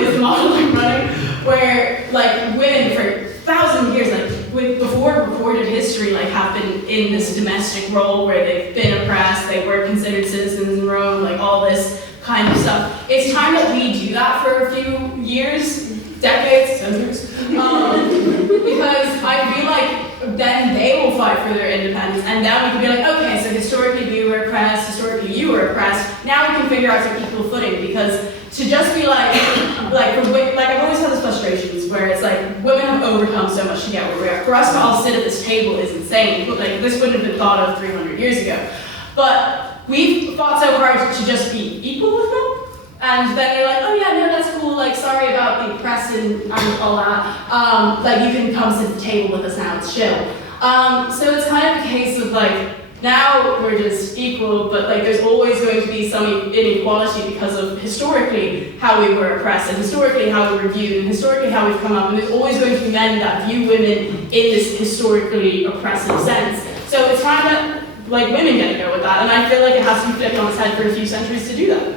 Is the model I'm running, where like women for thousands of years, like before recorded history, like have been in this domestic role where they've been oppressed, they were considered citizens in Rome, like all this kind of stuff. It's time that we do that for a few years, decades, centuries, because I feel like then they will fight for their independence, and then we can be like, okay, so historically we were oppressed, historically you were oppressed, now we can figure out some equal footing, because to just be like I've always had these frustrations where it's like, women have overcome so much to get where we are. For us to all sit at this table is insane, like this wouldn't have been thought of 300 years ago. But we've fought so hard to just be equal with them. And then they're like, oh yeah, no, that's cool, like sorry about the press and all that. Like you can come sit at the table with us now, it's chill. So it's kind of a case of like, now we're just equal, but like there's always going to be some inequality because of historically how we were oppressed, and historically how we were viewed, and historically how we've come up, and there's always going to be men that view women in this historically oppressive sense. So it's time that like women get to go with that, and I feel like it has to be flipped on its head for a few centuries to do that.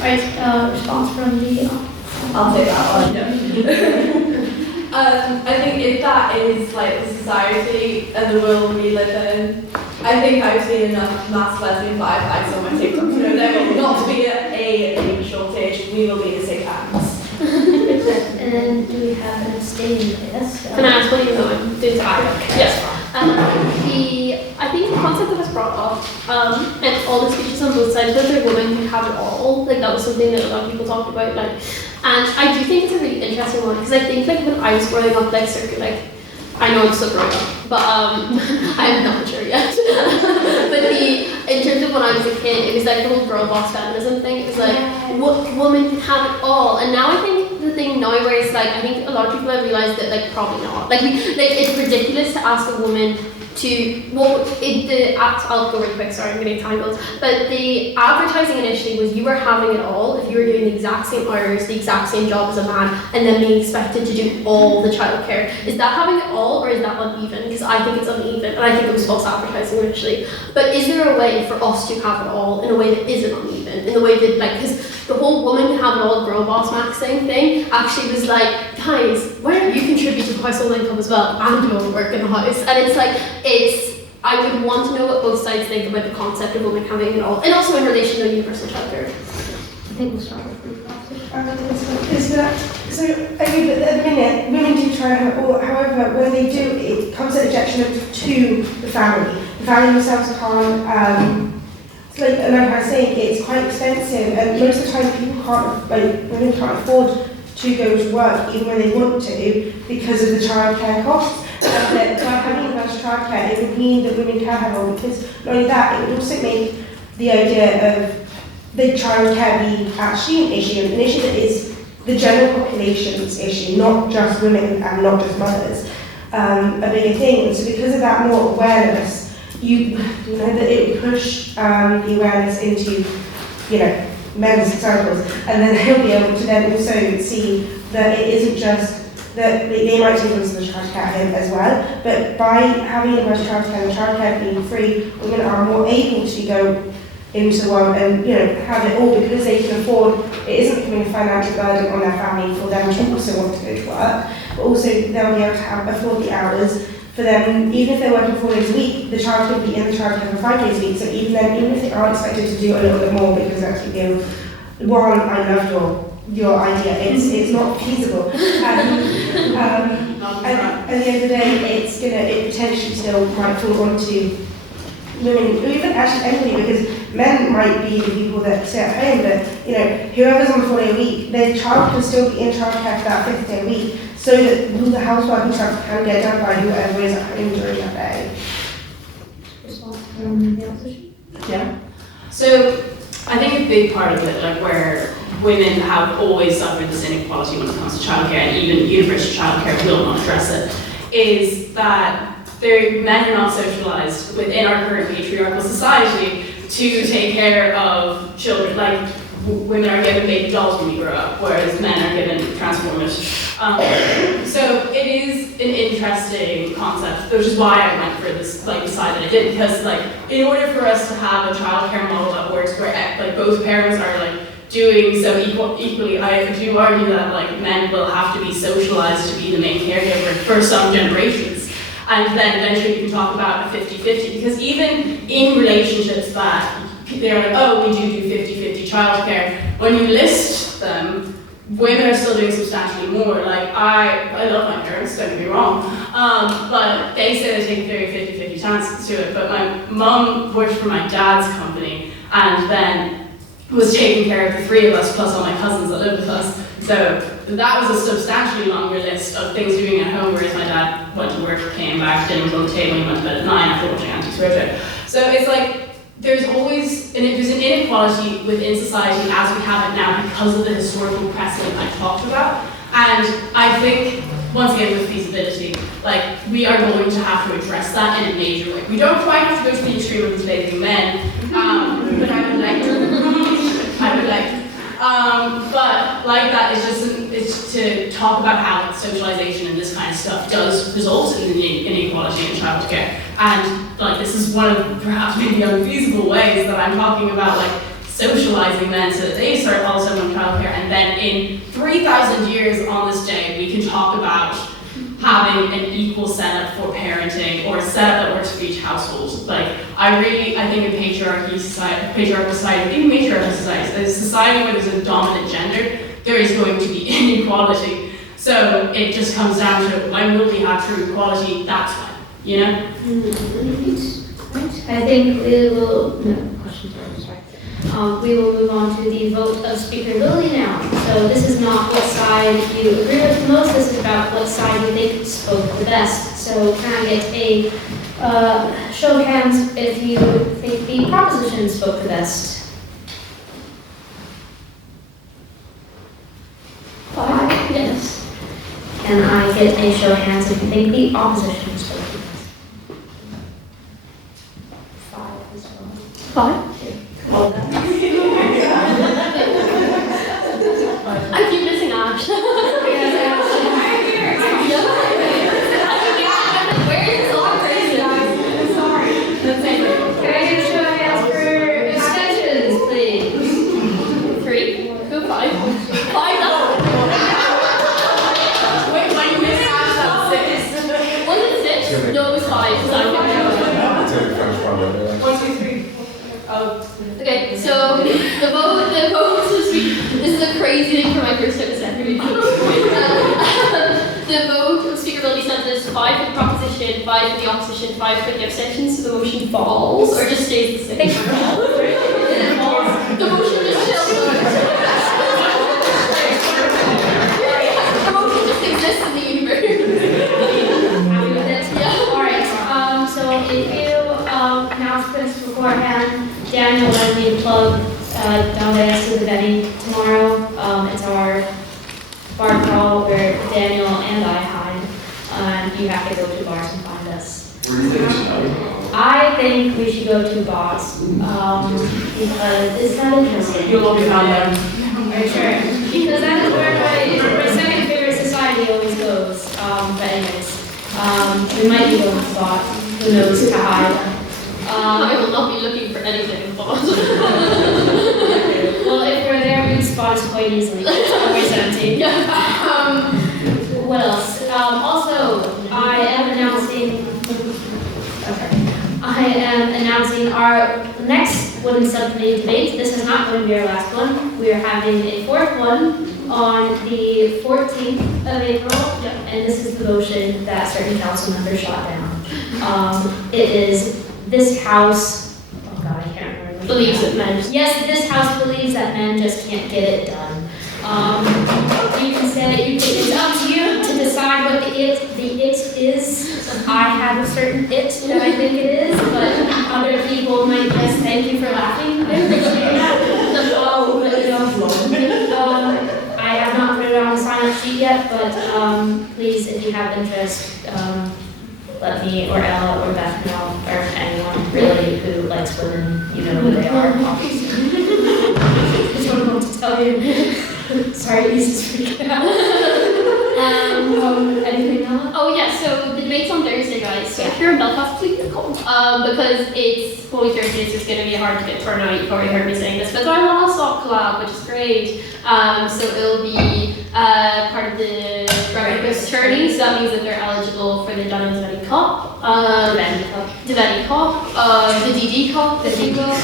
Right, response from the I'll take that one. I think if that is like the society and the world we live in, I think I've seen enough mass lesbian fireflies on my TikTok to know there will not be a labor shortage, we will be the sick hands. And then do we have an abstaining list? Can I ask what you know? I'm doing Yes. I think the concept that was brought up, and all the speeches on both sides, whether women can have it all, like that was something that a lot of people talked about, like, and I do think it's a really interesting one, because I think like when I was growing up, I know I'm still growing up, but I'm not mature yet. But in terms of when I was a kid, it was like the whole girl boss feminism thing. It was like, women can have it all. And now I think the thing now where it's like, I think a lot of people have realised that like probably not. Like it's ridiculous to ask a woman I'll go really quick, sorry, I'm getting tangled. But the advertising initially was you were having it all if you were doing the exact same hours, the exact same job as a man, and then being expected to do all the childcare. Is that having it all, or is that uneven? Because I think it's uneven, and I think it was false advertising initially. But is there a way for us to have it all in a way that isn't uneven? In the way that, like, because the whole woman can have it all, girl boss maxing thing actually was like, guys, why don't you contribute to the household income as well and do all the work in the house? And it's like, I would want to know what both sides think about the concept of women having it all, and also in relation to universal childcare. I think we'll start with you. So I think that at the minute, women do try to have it all, however, when they do, it comes at a detriment to the family. The family themselves can't, like I was saying, it's quite expensive, and most of the time people can't, women can't afford to go to work even when they want to because of the childcare costs. That by having universal childcare, it would mean that women can have all, because not only that, it would also make the idea of the childcare be actually an issue that is the general population's issue, not just women and not just mothers, a bigger thing. And so because of that more awareness, you know that it would push the awareness into, men's circles, and then they'll be able to then also see that it isn't just that they might take into the childcare as well, but by having universal childcare and childcare being free, women are more able to go into the world and have it all because they can afford. It isn't becoming a financial burden on their family for them to also want to go to work, but also they'll be able to afford the hours for them. Even if they're working 4 days a week, the child could be in the childcare for 5 days a week. So even then, even if they are expected to do a little bit more because they're actually able. One, I loved your idea. It's not feasible. And at the end of the day, it potentially still might fall onto women, or even actually anybody, because men might be the people that stay at home, but whoever's on the 4 day a week, their child can still be in childcare for that 5th day a week, so that the housework and stuff can get done by whoever is at home during that day. Response from the opposition? Yeah. So I think a big part of it, like where women have always suffered this inequality when it comes to childcare, and even universal childcare will not address it, is that men are not socialized within our current patriarchal society to take care of children. Like, women are given baby dolls when we grow up, whereas men are given Transformers. So it is an interesting concept, which is why I went for this like side that I did, because like in order for us to have a childcare model that works where like both parents are like doing so equally, I do argue that like men will have to be socialized to be the main caregiver for some generations. And then eventually we can talk about a 50-50, because even in relationships that they're like, oh, we do 50-50 childcare, when you list them, women are still doing substantially more. Like, I love my parents, don't get me wrong, but they say they take very 50-50 chances to it. But my mum worked for my dad's company and then was taking care of the three of us plus all my cousins that live with us. So that was a substantially longer list of things doing at home, whereas my dad went to work, came back, dinner was on the table, he went to bed at 9 after watching Anti-Swear. So it's like, there's an inequality within society as we have it now because of the historical precedent I talked about. And I think, once again, with feasibility, like, we are going to have to address that in a major way. We don't quite have to go to the extreme of enslaving men, but I would like to. But like that, it's to talk about how socialization and this kind of stuff does result in inequality in childcare. And like this is one of perhaps maybe unfeasible ways that I'm talking about, like socializing men so that they start also on childcare, and then in 3,000 years on this day we can talk about having an equal setup for parenting, or a setup that works for each household. Like, I think in patriarchal society, even matriarchal societies, there's a society where there's a dominant gender, there is going to be inequality. So it just comes down to when will we have true equality, that's when, you know? I think we will, no, questions are sorry. We will move on to the vote of speakability now. So this is not what side you agree with the most, this is about what side you think spoke the best. So can I get a show of hands if you think the proposition spoke the best? 5, yes. Can I get a show of hands if you think the opposition spoke the best? 5 as well. 5? I keep missing Ash. Where is this all crazy? Sorry. Can I get a show of hands for abstentions, please? 3? Go 5. 5 down. Wait, when you miss Ash, that's 6. Was it 6? No, it was 5. Because I One, two, three. Okay, so the vote this is a crazy thing for my first time as secretary. The vote of speakability stands as 5 for the proposition, 5 for the opposition, 5 for the abstention, so the motion falls, or just stays the same. It falls. The motion just chills. The motion just exists in the universe. Happy with it? Yeah. Alright, so if you announce this beforehand, Daniel let me plug down there to the venue tomorrow. It's our bar crawl where Daniel and I hide, and you have to go to bars and find us. Where do you think we should go? I think we should go to bars because it's not interesting. You'll all be found there. For sure. Because that is where my second favorite society always goes. But anyways, we might be going to bars. Who knows? To hide. I will not be looking for anything in Boston. Well, if we're there, we can spot us quite easily. It's always empty. What else? Also, I am announcing our next Women's Subcommittee debate. This is not going to be our last one. We are having a fourth one on the 14th of April, and this is the motion that certain council members shot down. It is this House, oh God, I can't remember. Believes that men just... Yes, this House believes that men just can't get it done. You can say, it's up to you to decide what the it is. I have a certain it that I think it is, but other people might just thank you for laughing. I appreciate that. I have not put it on the sign-up sheet yet, but please, if you have interest, let me or Ella or Beth know, or anyone really who likes women, you know who they are, obviously. tell you. Sorry, Lisa's freaking out. Anything else? Oh yeah, so the debate's on Thursday, guys. So if you're in Belfast, please come. Because it's Holy Thursday, so it's going to be hard to get turnout. You've already heard me saying this, but it's our last sock collab, which is great. So it'll be part of the breakfast charity, so that means that they're eligible for the Dunham's Vetty Cup, the Vetty Cup, the DD Cup, if you will.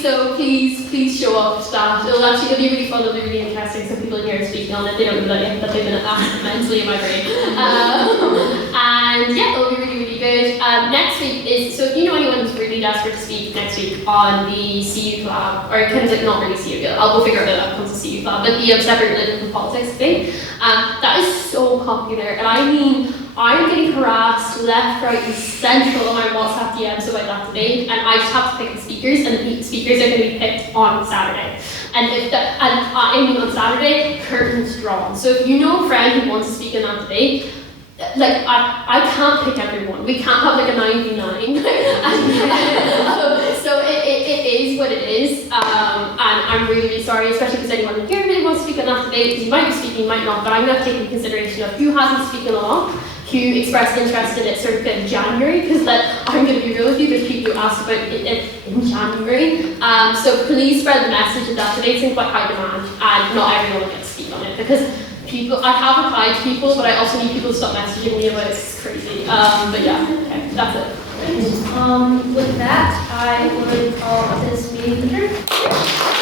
So please show up, staff. It'll be really fun. It'll be really interesting. Some people in here are speaking on it. They don't know that yet, but they've been mentally in my brain. And yeah, it'll be really good. Next week is, so if you know anyone who's really desperate to speak next week on the CU Club, or kind of like not really CU, we'll figure out that comes to CU Club, but the separate religion and politics thing, that is so popular. And I mean, I'm getting harassed left, right, and central on my WhatsApp DMs about that debate, and I just have to pick the speakers, and the speakers are going to be picked on Saturday. And I mean on Saturday, curtains drawn. So if you know a friend who wants to speak in that debate, like I can't pick everyone. We can't have like a 9v9. So it is what it is, and I'm really sorry, especially because anyone here really wants to speak on that debate, because you might be speaking, you might not, but I'm going to take into consideration of who hasn't spoken a lot, who expressed interest in it sort of in January, because I'm going to be real with you, there's people who asked about it in January. So please spread the message of that debate's in quite high demand, and not everyone will get to speak on it, because I have replied to people, but I also need people to stop messaging me about it. It's crazy. But yeah, okay, that's it. With that, I would call this meeting adjourned.